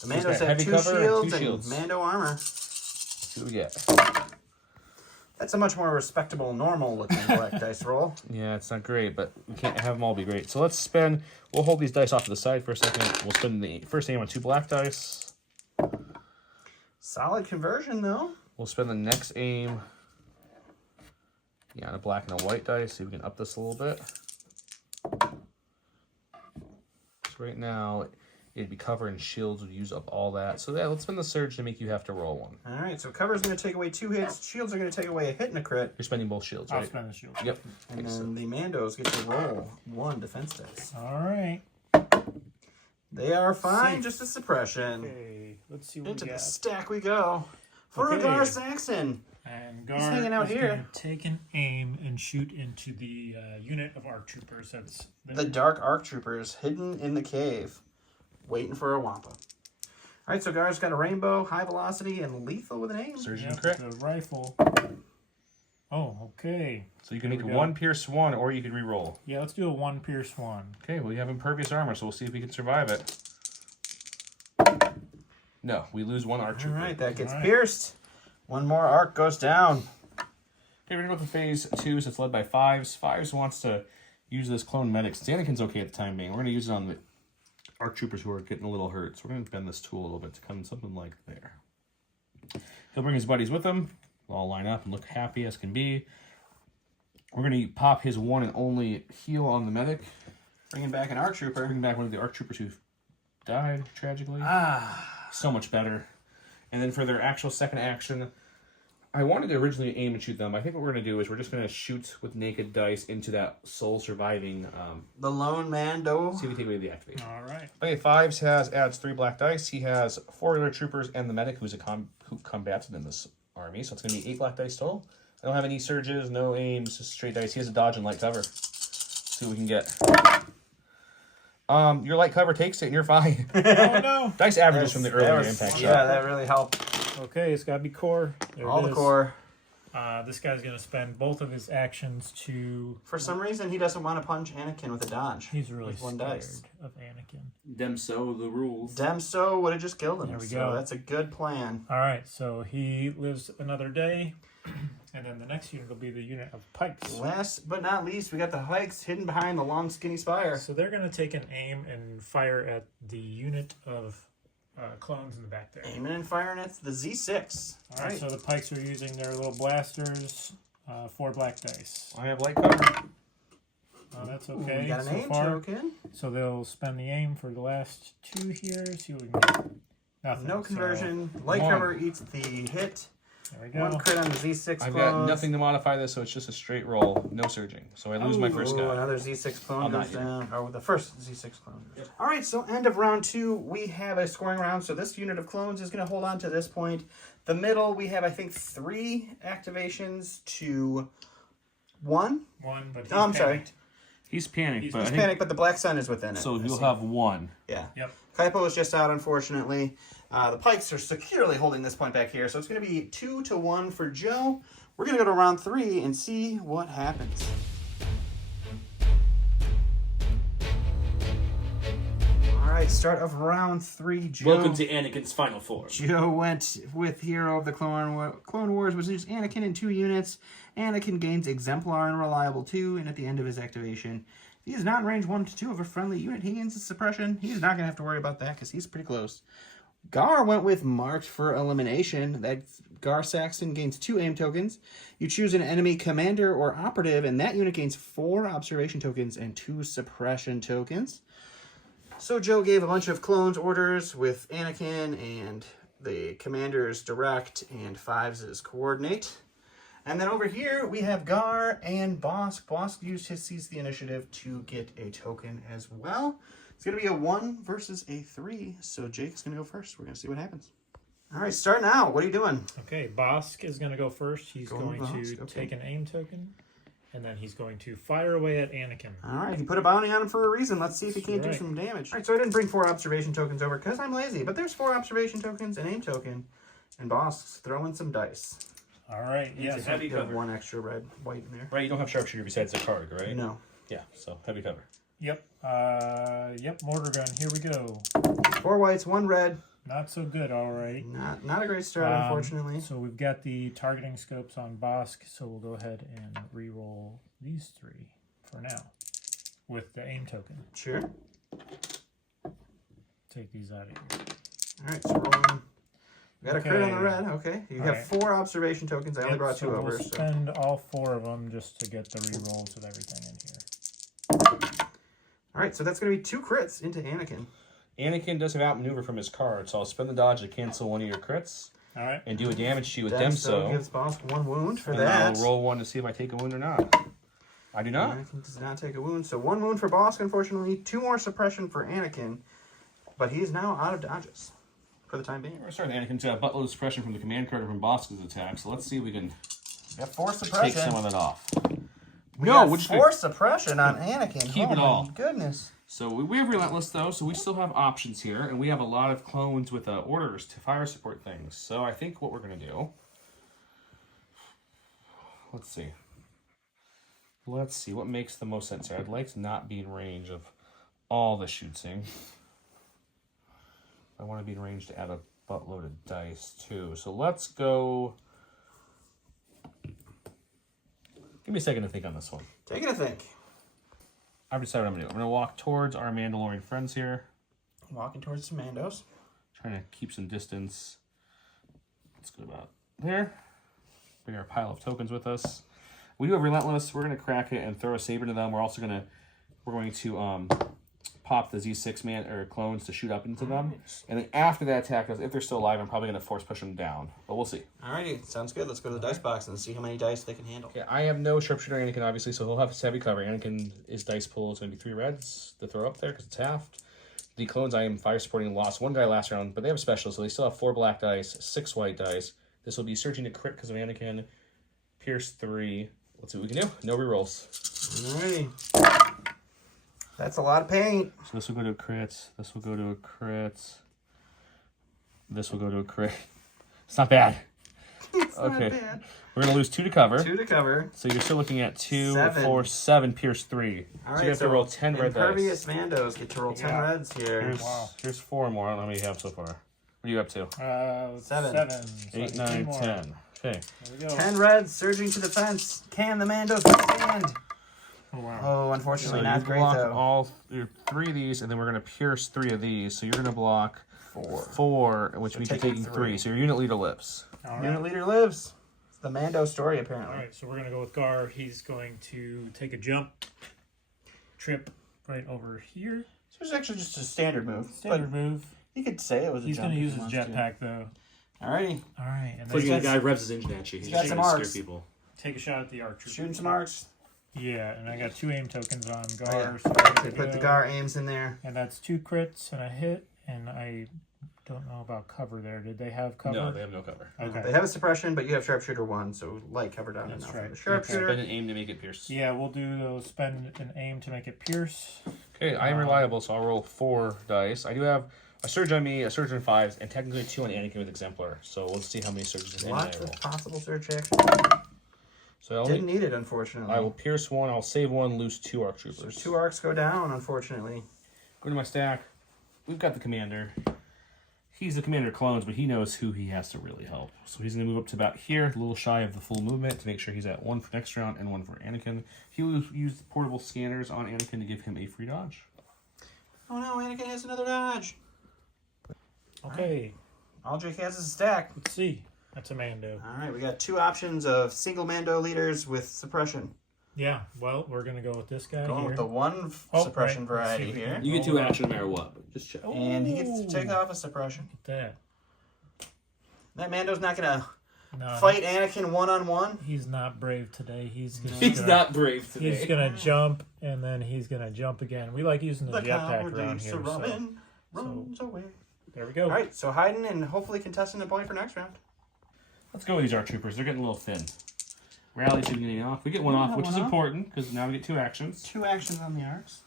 The got Mandos have heavy 2 cover and shields 2 shields. Mando armor. Let's see what we get. That's a much more respectable, normal looking black dice roll. Yeah, it's not great, but we can't have them all be great. So let's spend, we'll hold these dice off to the side for a second. We'll spend the first aim on 2 black dice. Solid conversion though. We'll spend the next aim, on a black and a white dice. See if we can up this a little bit. So right now, it'd be cover and shields would use up all that. So yeah, let's spend the surge to make you have to roll 1. Alright, so cover's going to take away 2 hits. Shields are going to take away a hit and a crit. You're spending both shields, I'll right? spend the shield. Yep. And then the Mandos get to roll 1 defense dice. All right. They are fine, Safe. just a suppression. Okay, let's see what Into we the got. stack we go. For Okay. Gar Saxon. And He's hanging out is here. gonna take an aim and shoot into the unit of ARC troopers. That's The Dark Arc Troopers hidden in the cave, waiting for a Wampa. All right, so Gar's got a rainbow, high velocity, and lethal with an aim. Surgeon Yep, crit. the rifle. Oh, okay. So you can There make we it go. 1 pierce 1, or you can re-roll. Yeah, let's do a 1 pierce 1. Okay, well, you have impervious armor, so we'll see if we can survive it. No, we lose 1 arc All trooper. right, that gets All right. pierced. One more arc goes down. Okay, we're gonna go with phase 2, so it's led by 5s. 5s wants to use this clone medic. Anakin's okay at the time being. We're gonna use it on the arc troopers who are getting a little hurt. So we're gonna bend this tool a little bit to come something like there. He'll bring his buddies with him. They'll all line up and look happy as can be. We're gonna pop his one and only heal on the medic. Bringing back an arc trooper. Bring back one of the arc troopers who died tragically. Ah, So much better. And then for their actual second action, I wanted to originally aim and shoot them. I think what we're going to do is we're just going to shoot with naked dice into that soul surviving. the lone Mando. See if we take away the activation. All right. Okay, 5s adds 3 black dice. He has 4 other troopers and the medic who combated in this army. So it's going to be 8 black dice total. I don't have any surges, no aims, just straight dice. He has a dodge and light cover. See what we can get. Your light cover takes it and you're fine. Oh, no. Dice averages from the earlier impact Yeah, shot. that really helped. Okay, it's got to be core. There All it the is. core. This guy's going to spend both of his actions to... For some reason, he doesn't want to punch Anakin with a dodge. He's really With one scared dice. of Anakin. Them so the rules. Demso would have just killed him. There we so go. that's a good plan. All right, so he lives another day. And then the next unit will be the unit of pikes. Last but not least, we got the hikes hidden behind the long, skinny spire. So they're going to take an aim and fire at the unit of clones in the back there. Aiming and firing at the Z6. All right, so the pikes are using their little blasters, 4 black dice. I have light cover. That's Ooh, okay we got an so aim far. token. So they'll spend the aim for the last 2 here. See what we can get. Nothing. No conversion. Light One. cover eats the hit. There we go. One crit on the Z6 I've clone. got nothing to modify this, so it's just a straight roll, no surging. So I lose my first Ooh, guy. another Z6 clone I'm not goes hitting. down. Oh, the first Z6 clone. Yep. All right, so end of round 2, we have a scoring round. So this unit of clones is going to hold on to this point. The middle, we have, I think, 3 activations to 1. One, but he's Oh, I'm sorry. panicked. He's panicked, He's but I He's think, panicked, but the black sun is within it. so I you'll see. have 1. Yeah. Yep. Kaipo is just out, unfortunately. The pikes are securely holding this point back here, so it's going to be 2-1 for Joe. We're going to go to round 3 and see what happens. All right, start of round 3, Joe. Welcome to Anakin's Final Form. Joe went with Hero of the Clone Wars, which is Anakin in 2 units. Anakin gains Exemplar and Reliable 2, and at the end of his activation, if he is not in range 1 to 2 of a friendly unit, he gains a suppression. He's not going to have to worry about that because he's pretty close. Gar went with Marked for Elimination. That Gar Saxon gains 2 aim tokens. You choose an enemy commander or operative, and that unit gains 4 observation tokens and 2 suppression tokens. So Joe gave a bunch of clones orders with Anakin and the commander's direct and 5's coordinate. And then over here we have Gar and Bosk. Bosk used his Seize the Initiative to get a token as well. It's going to be a 1 versus a 3. So Jake's going to go first. We're going to see what happens. All right, start now. What are you doing? Okay, Bosk is going to go first. He's Going going Bosk, to okay. take an aim token, and then he's going to fire away at Anakin. All right, he put a bounty on him for a reason. Let's see if he can't do Right. some damage. All right, so I didn't bring 4 observation tokens over because I'm lazy, but there's 4 observation tokens, an aim token, and Bosk's throwing some dice. All right, It's a yes. heavy You have cover. 1 extra red, white in there. Right, you don't have sharpshooter besides the card, right? No. Yeah, so heavy cover. Yep. Yep, mortar gun. Here we go. 4 whites, 1 red. Not so good, all right. Not a great start, unfortunately. So we've got the targeting scopes on Bosk, so we'll go ahead and re-roll these 3 for now with the aim token. Sure. Take these out of here. All right, so rolling. We got a crit on the Okay. red. Okay. You All have right. 4 observation tokens. I only Yep, brought 2 so over. we'll So. spend all 4 of them just to get the re-rolls of everything in here. All right, so that's going to be 2 crits into Anakin. Anakin does have outmaneuver from his card, so I'll spend the dodge to cancel one of your crits All right. and do a damage to you with Demso Demso. gives Bosk 1 wound for And that. I'll roll 1 to see if I take a wound or not. I do not. Anakin does not take a wound. So 1 wound for Bosk, unfortunately. 2 more suppression for Anakin. But he's now out of dodges for the time being. We're starting Anakin's buttload of suppression from the command card from Bosco's attack, so let's see if we can Got force suppression. take some of that off. We got force suppression on Anakin. Keep it all. Goodness. So we have Relentless, though, so we still have options here, and we have a lot of clones with orders to fire support things. So I think what we're going to do... Let's see. Let's see what makes the most sense here. I'd like to not be in range of all the shooting. I want to be in range to add a buttload of dice, too. So let's go... Give me a second to think on this one. Taking a think. I've decided what I'm going to do. I'm going to walk towards our Mandalorian friends here. Walking towards some Mandos. Trying to keep some distance. Let's go about there. Bring our pile of tokens with us. We do have Relentless. We're going to crack it and throw a saber into them. We're also going to pop the Z6 clones to shoot up into them. And then after that attack, if they're still alive, I'm probably going to force push them down. But we'll see. Alrighty, sounds good. Let's go to the dice box and see how many dice they can handle. Okay, I have no sharpshooter Anakin, obviously, so he'll have heavy cover. Anakin, his dice pool is going to be 3 reds to throw up there because it's halved. The clones I am fire supporting lost 1 guy last round, but they have a special, so they still have 4 black dice, 6 white dice. This will be searching to crit because of Anakin. Pierce 3. Let's see what we can do. No rerolls. Alrighty. That's a lot of paint. So this will go to a crit. This will go to a crit. This will go to a crit. It's not bad. It's not bad. We're going to lose 2 to cover. 2 to cover. So you're still looking at 2, 7. 4, 7, pierce 3. All right, so you have to roll 10 red dice. Impervious Mandos get to roll 10 reds here. Here's 4 more. I don't know how many you have so far. What are you up to? 7. 8, 9, 10. Okay. There we go. 10 reds surging to defense. Can the Mandos withstand? Oh, wow. Oh, unfortunately, So not you great block though. all 3 of these, and then we're going to pierce 3 of these. So you're going to block 4, which means you're taking 3. So your unit leader lives. All right. Unit leader lives. It's the Mando story, apparently. All right, so we're going to go with Gar. He's going to take a jump, trip right over here. So it's actually just a standard move. Standard move. You could say it was a He's jump. going to if use he his wants to. jetpack, though. Alrighty. All right. And So then the guy revs his engine at you. He's got just some trying to arcs. scare people. take a shot at the archer. Shooting some arcs. Yeah, and I got 2 aim tokens on Gar. Oh, yeah. So They put the Gar aims in there. And that's 2 crits and a hit, and I don't know about cover there. Did they have cover? No, they have no cover. Okay. They have a suppression, but you have sharpshooter 1, so light cover down That's enough. right. For the sharpshooter. Spend an aim to make it pierce. Yeah, we'll do those. Spend an aim to make it pierce. Okay, I am reliable, so I'll roll 4 dice. I do have a surge on me, a surge on 5s, and technically 2 on Anakin with Exemplar. So let's see how many surges in Lots I roll. of possible surge action. So I'll Didn't need it, unfortunately. I will pierce 1, I'll save 1, lose 2 arc troopers. So 2 arcs go down, unfortunately. Go to my stack. We've got the commander. He's the commander of clones, but he knows who he has to really help. So he's going to move up to about here, a little shy of the full movement, to make sure he's at 1 for next round and 1 for Anakin. He will use the portable scanners on Anakin to give him a free dodge. Oh no, Anakin has another dodge. Okay, Aldrich has his stack. let's see. That's a Mando. Alright, we got 2 options of single Mando leaders with suppression. Yeah, well, we're going to go with this guy Going here. with the 1 suppression right. Let's see variety if we here. can- You get 2 action no matter what, but just check. And he gets to take off a suppression. That. That Mando's not gonna No, fight Anakin one-on-one. he's not brave today. He's He's gonna, not brave today. He's going to jump, and then he's going to jump again. We like using the The jetpack cowardly around here. Sir So, Robin runs away. there we go. Alright, so hiding and hopefully contesting a point for next round. Let's go with these ARC troopers. They're getting a little thin. Rally should be getting off. We get 1 off, which is important, because now we get 2 actions. 2 actions on the arcs.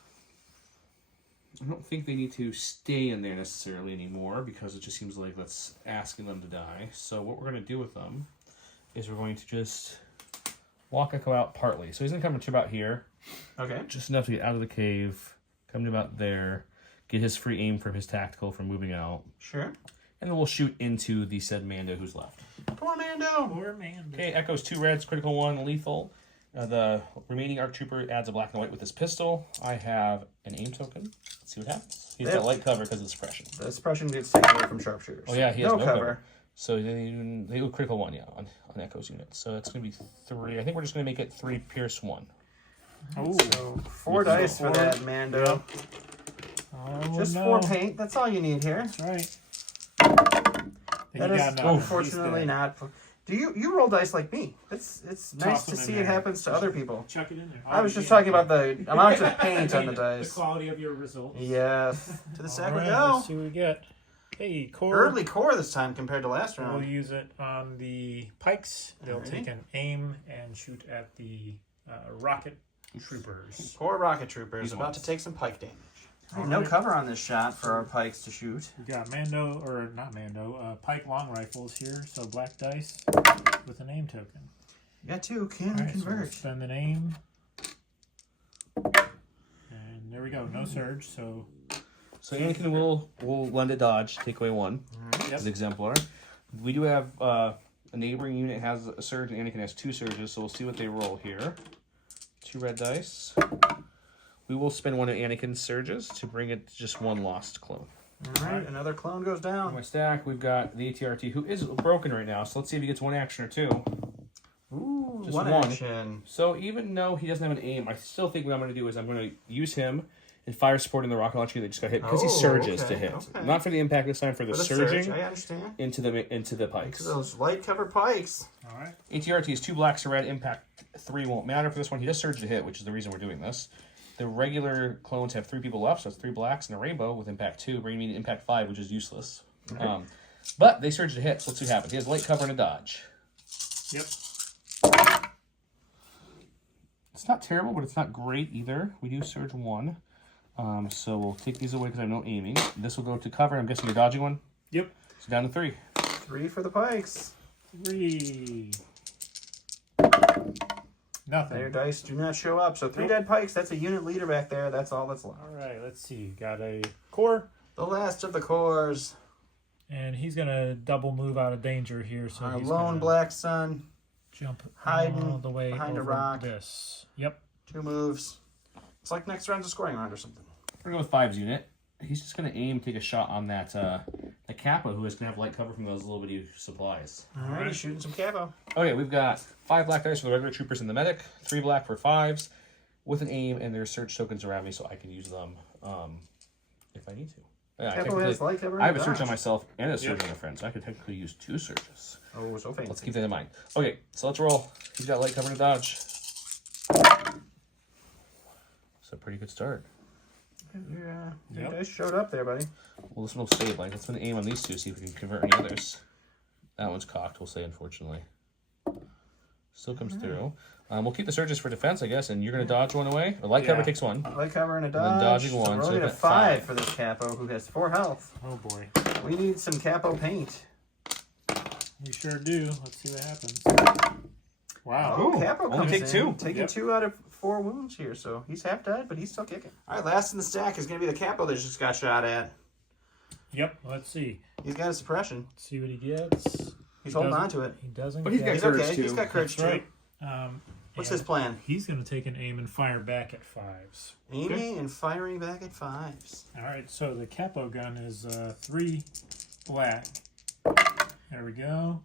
I don't think they need to stay in there necessarily anymore, because it just seems like that's asking them to die. So what we're going to do with them is we're going to just walk Echo out partly. So he's going to come to about here, Okay. just enough to get out of the cave, come to about there, get his free aim from his tactical from moving out, Sure. and then we'll shoot into the said Mando who's left. Poor Mando. Poor Mando. Okay, Echo's 2 reds, critical 1, lethal. The remaining ARC Trooper adds a black and white with his pistol. I have an aim token. Let's see what happens. He's got light cover because of the suppression. The suppression gets taken away from sharpshooters. Oh yeah, he has no cover. cover. So they go critical 1, yeah, on Echo's unit. So it's going to be 3. I think we're just going to make it 3 pierce 1. Oh, So 4 dice for that Mando. oh Just no. 4 paint. That's all you need here. That's right. That He is got nothing. unfortunately He's dead. not. Do you roll dice like me? It's nice to see it happens to other people. Chuck it in there. I was just talking about the amount of paint on the The dice. quality of your results. Yes. To the sack we Alright, go. let's see what we get. Hey, core. Early core this time compared to last We'll round. use it on the pikes. They'll Alrighty. take an aim and shoot at the rocket troopers. Poor rocket troopers These about ones. to take some pike damage. Alright. No cover on this shot for our pikes to shoot. We got pike long rifles here. So black dice with an aim token. You got two. Can Alright, so we'll convert. spend an aim. And there we go. No surge. So Anakin will lend a dodge, take away one. yep. As exemplar. We do have a neighboring unit has a surge, and Anakin has 2 surges, so we'll see what they roll here. 2 red dice. We will spend one of Anakin's surges to bring it to just 1 lost clone. Alright, another clone goes On down. my stack, we've got the ATRT, who is broken right now, so let's see if he gets 1 action or 2. Ooh, Just one one. action. So even though he doesn't have an aim, I still think what I'm going to do is I'm going to use him and fire support in the rocket launcher that just got hit because he Oh, surges okay, to hit. okay. Not for the impact this time, for the For the surging surge, I understand. into the pikes. To those light cover pikes. All right. ATRT is 2 blacks, a red. Impact 3 won't matter for this one. He does surge to hit, which is the reason we're doing this. The regular clones have 3 people left, so it's 3 blacks and a rainbow with impact 2, bringing me to impact 5, which is useless. But they surge to hit, so let's see what happens. He has light cover and a dodge. Yep. It's not terrible, but it's not great either. We do surge 1. So we'll take these away because I have no aiming. This will go to cover. I'm guessing you're dodging 1? Yep. So down to 3. 3 for the pikes. 3. Nothing. Their dice do not show up. So 3 Nope. dead pikes. That's a unit leader back there. That's all that's left. All right. Let's see. Got a core, The last of the cores. and he's gonna double move out of danger here. So Our he's lone gonna black sun. jump hiding all the way behind a over rock. this. Yep. 2 moves. It's like next round's a scoring round or something. We're going to go with 5's unit. He's just going to aim, take a shot on that the Kappa, who is going to have light cover from those little bitty supplies. Alright, Alright. shooting some capo. Okay, we've got 5 black dice for the regular troopers and the medic, 3 black for 5s with an aim, and there's surge tokens around me, so I can use them if I need to. Yeah, Capo has light cover. I have and a surge on dodge. myself and a surge Yep. on a friend, so I could technically use 2 surges. Oh, so fancy. Let's keep that in mind. Okay, so let's roll. He's got light cover and a dodge. It's a pretty good start. Your Yep. dice showed up there, buddy. Well, this one will stay blank. Let's put an aim on these 2, see if we can convert any others. That one's cocked, we'll say, unfortunately. Still comes through. We'll keep the surges for defense, I guess, and you're going to dodge 1 away. Or light cover Yeah. takes 1. Light cover and a then dodge. dodging 1, So we're so only we've at got 5 5. for this capo, who has 4 health. Oh boy. We need some capo paint. We sure do. Let's see what happens. Wow. Oh, capo only comes take in, 2. taking Yep. 2 out of 4 wounds here, so he's half dead, but he's still kicking. All right, last in the stack is going to be the capo that just got shot at. Yep. Let's see. He's got a suppression. Let's see what he gets. He's holding on to it. He doesn't. But he's get got He's courage, okay. too. He's got courage That's too. right. What's and his plan? He's going to take an aim and fire back at 5s. Aiming and firing back at 5s. All right, so the capo gun is 3 black. There we go.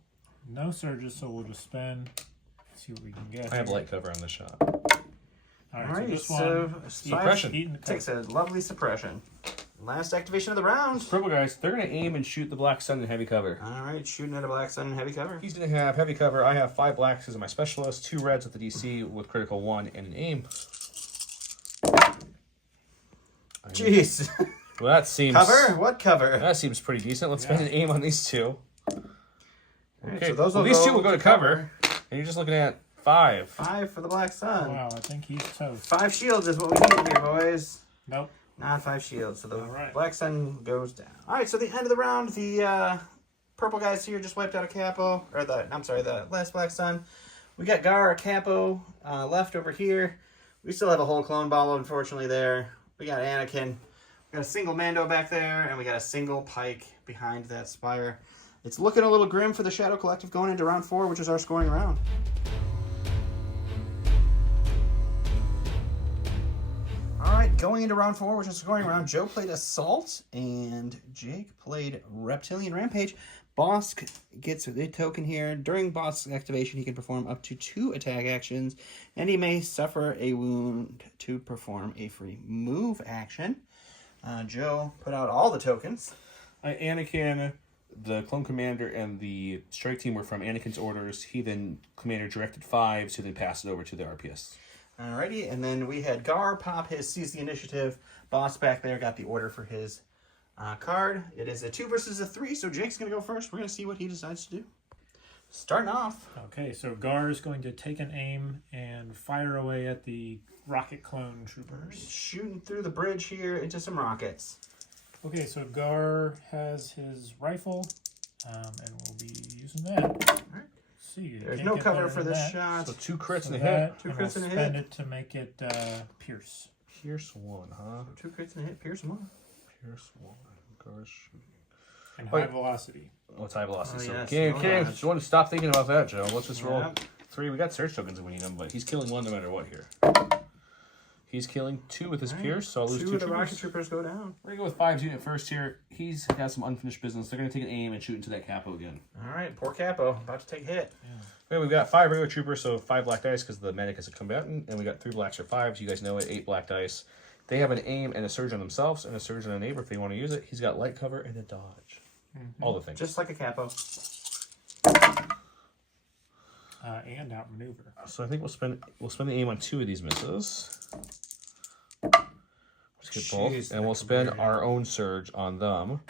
No surges, so we'll just spend. See what we can get. I have here. light cover on this shot. All All right, right, so so this Suppression. one eating the takes a lovely suppression. Last activation of the round. Purple guys, they're going to aim and shoot the black sun in heavy cover. All right, shooting at a black sun in heavy cover. He's going to have heavy cover. I have 5 blacks as my specialist, 2 reds with the DC with critical 1 and an aim. Jeez. Well, that seems Cover? What cover? That seems pretty decent. Let's spend an aim on these 2. Alright, Okay, so those well, will these go 2 will go to cover, and you're just looking at 5. 5 for the black sun. Wow, I think he's toast. 5 shields is what we need here, boys. Nope. Not 5 shields, so the All right. black sun goes down. All right, so the end of the round, the purple guys here just wiped out a capo, or the last black sun. We got Gar, a capo left over here. We still have a whole clone ball, unfortunately, there. We got Anakin. We got a single Mando back there, and we got a single Pike behind that spire. It's looking a little grim for the Shadow Collective going into round 4, which is our scoring round. All right, going into round 4, which is scoring round, Joe played Assault, and Jake played Reptilian Rampage. Bosk gets a token here. During Bosk's activation, he can perform up to 2 attack actions, and he may suffer a wound to perform a free move action. Joe put out all the tokens. Anakin the clone commander and the strike team were from Anakin's orders. He then commander directed 5 to then pass it over to the RPS. Alrighty, and then we had Gar pop his Seize the Initiative. Boss back there got the order for his card. It is a 2 versus a 3, so Jake's going to go first. We're going to see what he decides to do. Starting off. Okay, so Gar is going to take an aim and fire away at the rocket clone troopers. Shooting through the bridge here into some rockets. Okay, so Gar has his rifle, and we'll be using that. Alright. See, There's can't no get cover better for than this that. shot. So 2 crits So and a hit. that, 2 and crits we'll and a spend hit. it to make it Pierce. Pierce 1, huh? 2 crits and a hit. Pierce 1. Pierce 1. Gar's shooting. And Wait. high velocity. Oh, it's high velocity. Oh, so yes, okay, no okay. dodge. You want to stop thinking about that, Joe. Let's just roll Yep. 3. We got surge tokens if we need them, but he's killing 1 no matter what here. He's killing 2 with his Alright. Pierce, so I'll lose 2 2 of the troopers. rocket troopers go down. We're going to go with 5's unit first here. He's got some unfinished business. They're going to take an aim and shoot into that capo again. Alright, poor Capo. About to take a hit. Okay, we've got 5 regular troopers, so 5 black dice because the medic is a combatant, and we got 3 blacks or 5s. You guys know it, 8 black dice. They have an aim and a surge on themselves and a surge on a neighbor if they want to use it. He's got light cover and a dodge. All the things. Just like a Capo. And outmaneuver. So I think we'll spend the aim on 2 of these misses. Let's get both, Jeez, and we'll spend our own surge on them.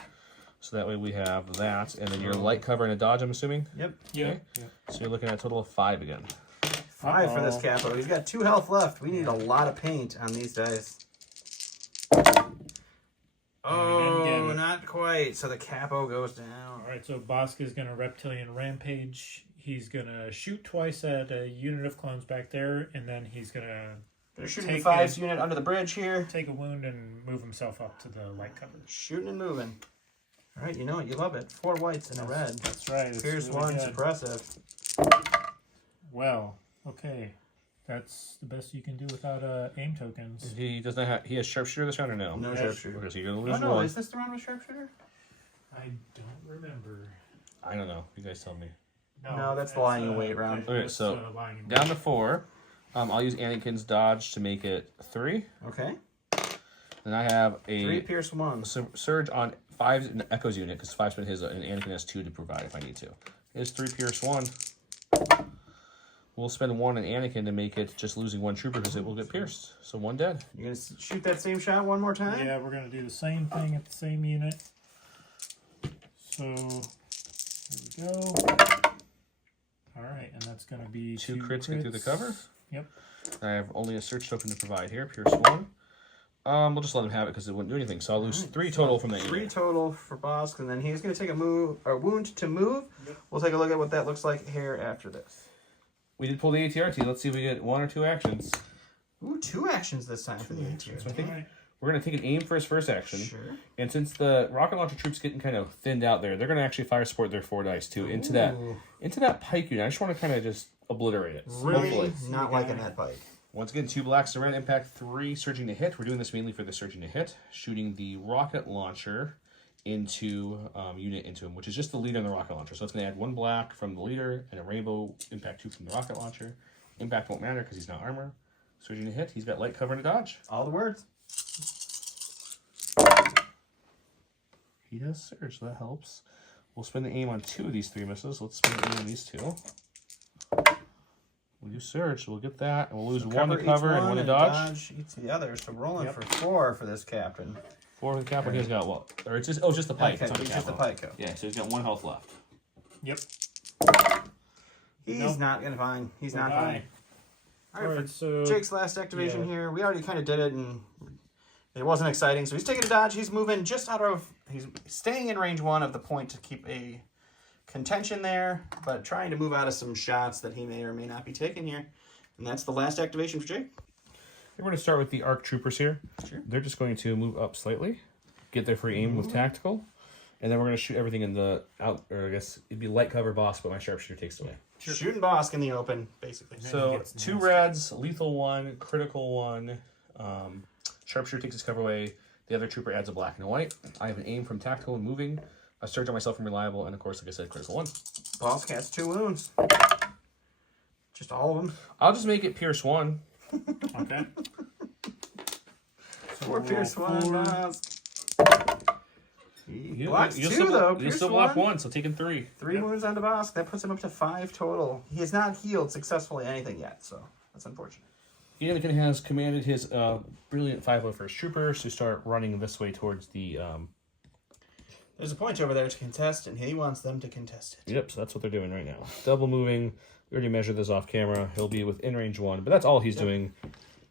So that way we have that, and then your light cover and a dodge, I'm assuming? Yep. Yeah. Okay. So you're looking at a total of 5 again. 5 for this Capo. He's got 2 health left. We need a lot of paint on these dice. Oh, not quite. So the Capo goes down. Alright, so Bosk is going to Reptilian Rampage. He's going to shoot twice at a unit of clones back there, and then he's going to They're shooting the Take 5's it. unit under the bridge here. take a wound and move himself up to the light cover. Shooting and moving. All right, you know it. You love it. 4 whites and a red. That's right. It's Pierce really 1's good. impressive. Well, okay. That's the best you can do without aim tokens. He does not have. He has sharpshooter this round or no? No Yes. sharpshooter. Okay, so you're gonna Oh lose no, 1. is this the round with sharpshooter? I don't remember. I don't know. You guys tell me. No, that's the lying in wait round. Okay, so down to 4. I'll use Anakin's dodge to make it 3. Okay. Then I have 3 a Pierce 1s. surge on 5's an Echo's unit because 5's been his, and Anakin has 2 to provide if I need to. It's 3 Pierce 1. We'll spend 1 on Anakin to make it just losing 1 trooper because it will get pierced. So 1 dead. You gonna shoot that same shot one more time? Yeah, we're going to do the same thing at the same unit. So, there we go. Alright, and that's going to be 2 crits get through the cover. Yep. I have only a search token to provide here. Pierce 1. We'll just let him have it because it wouldn't do anything. So I'll lose 3 total from that 3 unit. total for Bosk, and then he's going to take a wound to move. We'll take a look at what that looks like here after this. We did pull the ATRT. Let's see if we get 1 or 2 actions. Ooh, 2 actions this time for the ATR. So I think Alright. we're going to take an aim for his first action. Sure. And since the rocket launcher troops getting kind of thinned out there, they're going to actually fire support their 4 dice too into that pike unit. I just want to kind of just obliterate it. Really Hopefully. not liking that pike. Once again, 2 blacks to red, impact 3, surging to hit. We're doing this mainly for the surging to hit, shooting the rocket launcher into unit into him, which is just the leader in the rocket launcher. So it's going to add 1 black from the leader and a rainbow impact 2 from the rocket launcher. Impact won't matter because he's not armor. Surging to hit, he's got light cover and a dodge. All the words. He does surge, so that helps. We'll spend the aim on 2 of these 3 missiles. Let's spend the aim on these 2. We'll do surge, so we'll get that, and we'll lose 1 to cover and 1 to dodge. Eats the other, so rolling for 4 for this captain. 4 for the capo. He's got what? Or it's just the pike. Okay, It's not he's the just the capo. pike. Yeah, so he's got 1 health left. Yep. He's not going to find. He's not fine. All right, Alright, so Jake's last activation yeah. here. We already kind of did it, and it wasn't exciting. So he's taking a dodge. He's moving just out of... He's staying in range 1 of the point to keep a contention there, but trying to move out of some shots that he may or may not be taking here. And that's the last activation for Jake. We're going to start with the ARC troopers here. Sure. They're just going to move up slightly, get their free aim with tactical, and then we're going to shoot everything in the out, or I guess it'd be light cover boss, but my sharpshooter takes it away. Sure. Shooting Bosk in the open, basically. So 2 reds, lethal 1, critical 1. Sharpshooter takes his cover away. The other trooper adds a black and a white. I have an aim from tactical and moving, a surge on myself from reliable, and of course, like I said, critical 1. Bosk has 2 wounds. Just all of them. I'll just make it pierce 1. Okay. So 4 Pierce 1, roll 4. Bosk. He blocks 2, though. You'll still block 1, so taking 3. 3 moves on the Bosk. That puts him up to 5 total. He has not healed successfully anything yet, so that's unfortunate. Anakin has commanded his brilliant 5-0 first troopers to start running this way towards the... There's a point over there to contest, and he wants them to contest it. Yep, so that's what they're doing right now. Double moving. We already measured this off camera. He'll be within range 1, but that's all he's doing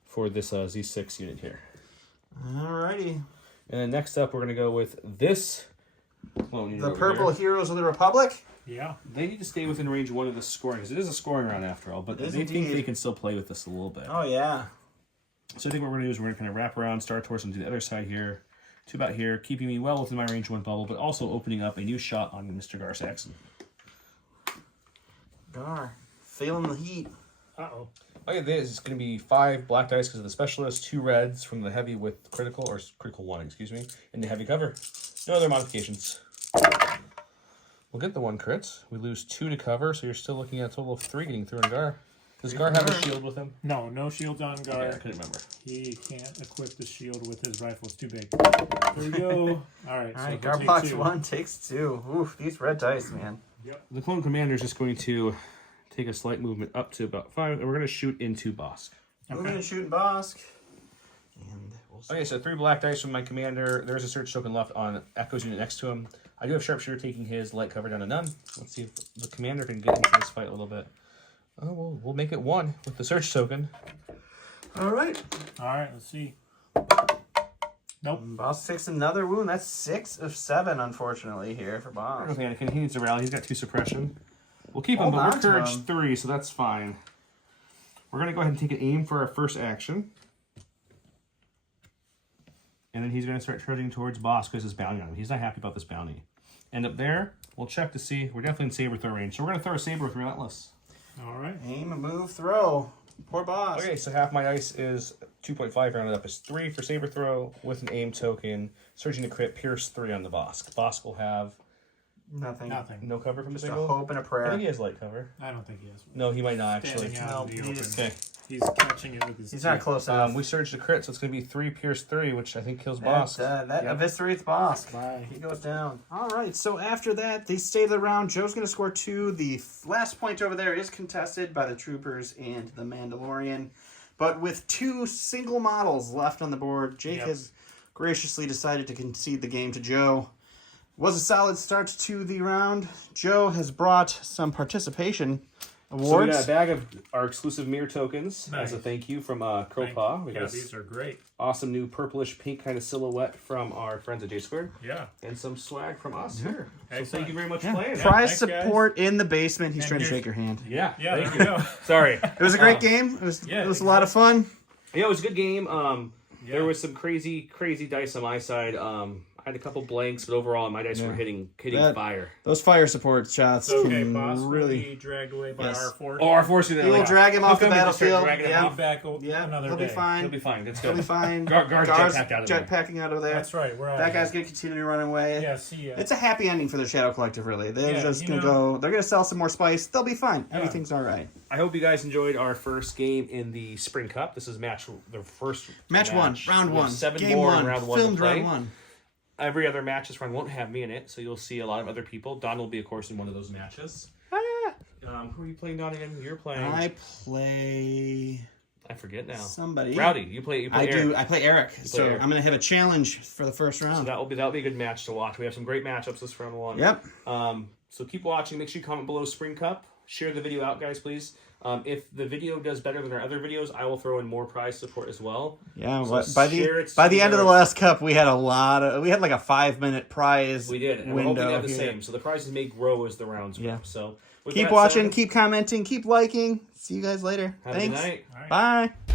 for this Z6 unit here. Alrighty. And then next up, we're going to go with this clone unit. The Purple Heroes of the Republic. Yeah. They need to stay within range 1 of the scoring, because it is a scoring round after all, but they think they can still play with this a little bit. Oh, yeah. So I think what we're going to do is we're going to kind of wrap around Star Tours and do the other side here, to about here, keeping me well within my range 1 bubble, but also opening up a new shot on Mr. Gar Saxon. Gar, feeling the heat. Uh-oh. Okay, this is going to be 5 black dice because of the specialist, 2 reds from the heavy with critical, or critical 1, excuse me, and the heavy cover. No other modifications. We'll get the 1 crits. We lose 2 to cover, so you're still looking at a total of 3 getting through on Gar. Does Gar have a shield with him? No shields on Gar. Yeah, I couldn't remember. He can't equip the shield with his rifle. It's too big. There we go. All right. All right, so Gar take blocks 2. 1, takes 2. Oof, these red dice, man. Yep. The clone commander is just going to take a slight movement up to about 5, and we're going to shoot into Bosk. Moving and shooting Bosk. And we'll see. Okay, so 3 black dice from my commander. There's a search token left on Echo's unit next to him. I do have Sharpshooter taking his light cover down to none. Let's see if the commander can get into this fight a little bit. Oh, we'll make it 1 with the search token. All right. All right. Let's see. Nope. Bosk takes another wound. That's 6 of 7, unfortunately, here for Bosk. Okay, Anakin, he needs to rally. He's got 2 suppression. We'll keep him, Hold but on we're to courage him. 3, so that's fine. We're going to go ahead and take an aim for our first action. And then he's going to start trudging towards Bosk because his bounty on him. He's not happy about this bounty. And up there, we'll check to see. We're definitely in saber throw range. So we're going to throw a saber with Relentless. All right. Aim, move, throw. Poor Bosk. Okay, so half my dice is 2.5, rounded up is 3 for saber throw with an aim token. Surging to crit, pierce 3 on the Bosk. Bosk will have Nothing. no cover from the Just a single. hope and a I prayer. think he has light cover. I don't think he has one. No, he might not actually. Standing out in the No, open. he's- Okay. He's catching it with his He's not teeth. close enough. We surged a crit, so it's going to be 3 pierce 3, which I think kills That, Bosk. that Yep. eviscerates Bosk. Bye. He goes down. All right, so after that, the state of the round, Joe's going to score 2. The last point over there is contested by the Troopers and the Mandalorian. But with 2 single models left on the board, Jake has graciously decided to concede the game to Joe. Was a solid start to the round. Joe has brought some participation So we awards. got a bag of our exclusive mirror tokens as a Nice. thank you from Crowpaw. We Yeah, got these are great. awesome new purplish pink kind of silhouette from our friends at J Squared. Yeah. And some swag from us here. So Excellent. thank you very much for Yeah. playing. Prize thanks, guys. support in the basement. He's And trying to here's- shake your hand. Yeah, Yeah, thank there you. we go. Sorry. It was a great game. It was yeah, a lot of fun. Yeah, it was a good game. There Yeah. was some crazy dice on my side. I had a couple blanks, but overall my dice were hitting That- fire. Those fire support shots It's okay. can Boss will really... be dragged away by Yes. our force. Oh, our force unit. You will drag him off the battlefield. He'll Yeah, be back yeah, another he'll day. be fine. He'll be fine. That's He'll good. be fine. Gar's jetpacked out of there. jetpacking out of there. That's right. We're out That of guy's here. gonna continue running away. Yeah, see ya. It's a happy ending for the Shadow Collective, really. They're Yeah, just you gonna know- go. They're gonna sell some more spice. They'll be fine. Yeah. Everything's all right. I hope you guys enjoyed our first game in the Spring Cup. This is the first Match 1, round We have 1, 7 game more 1, in round 1 to filmed play. round 1. Every other match this round won't have me in it, so you'll see a lot of other people. Don will be, of course, in one of those matches. Who are you playing, Don, again? You're playing... I play I forget now. somebody. Rowdy, you play I Eric. do. I play Eric. So Eric. I'm gonna have a challenge for the first So round. that'll be a good match to watch. We have some great matchups this round 1. Yep. So keep watching. Make sure you comment below Spring Cup. Share the video out, guys, please. If the video does better than our other videos, I will throw in more prize support as well. Yeah. So by share it, the end of the share it. last cup, we had like a 5-minute prize. We did, and we're hoping to window have the here. same. So the prizes may grow as the rounds grow. Yeah. So with Keep that watching. said, Keep commenting. Keep liking. See you guys later. have a Thanks. good night. All right. Bye.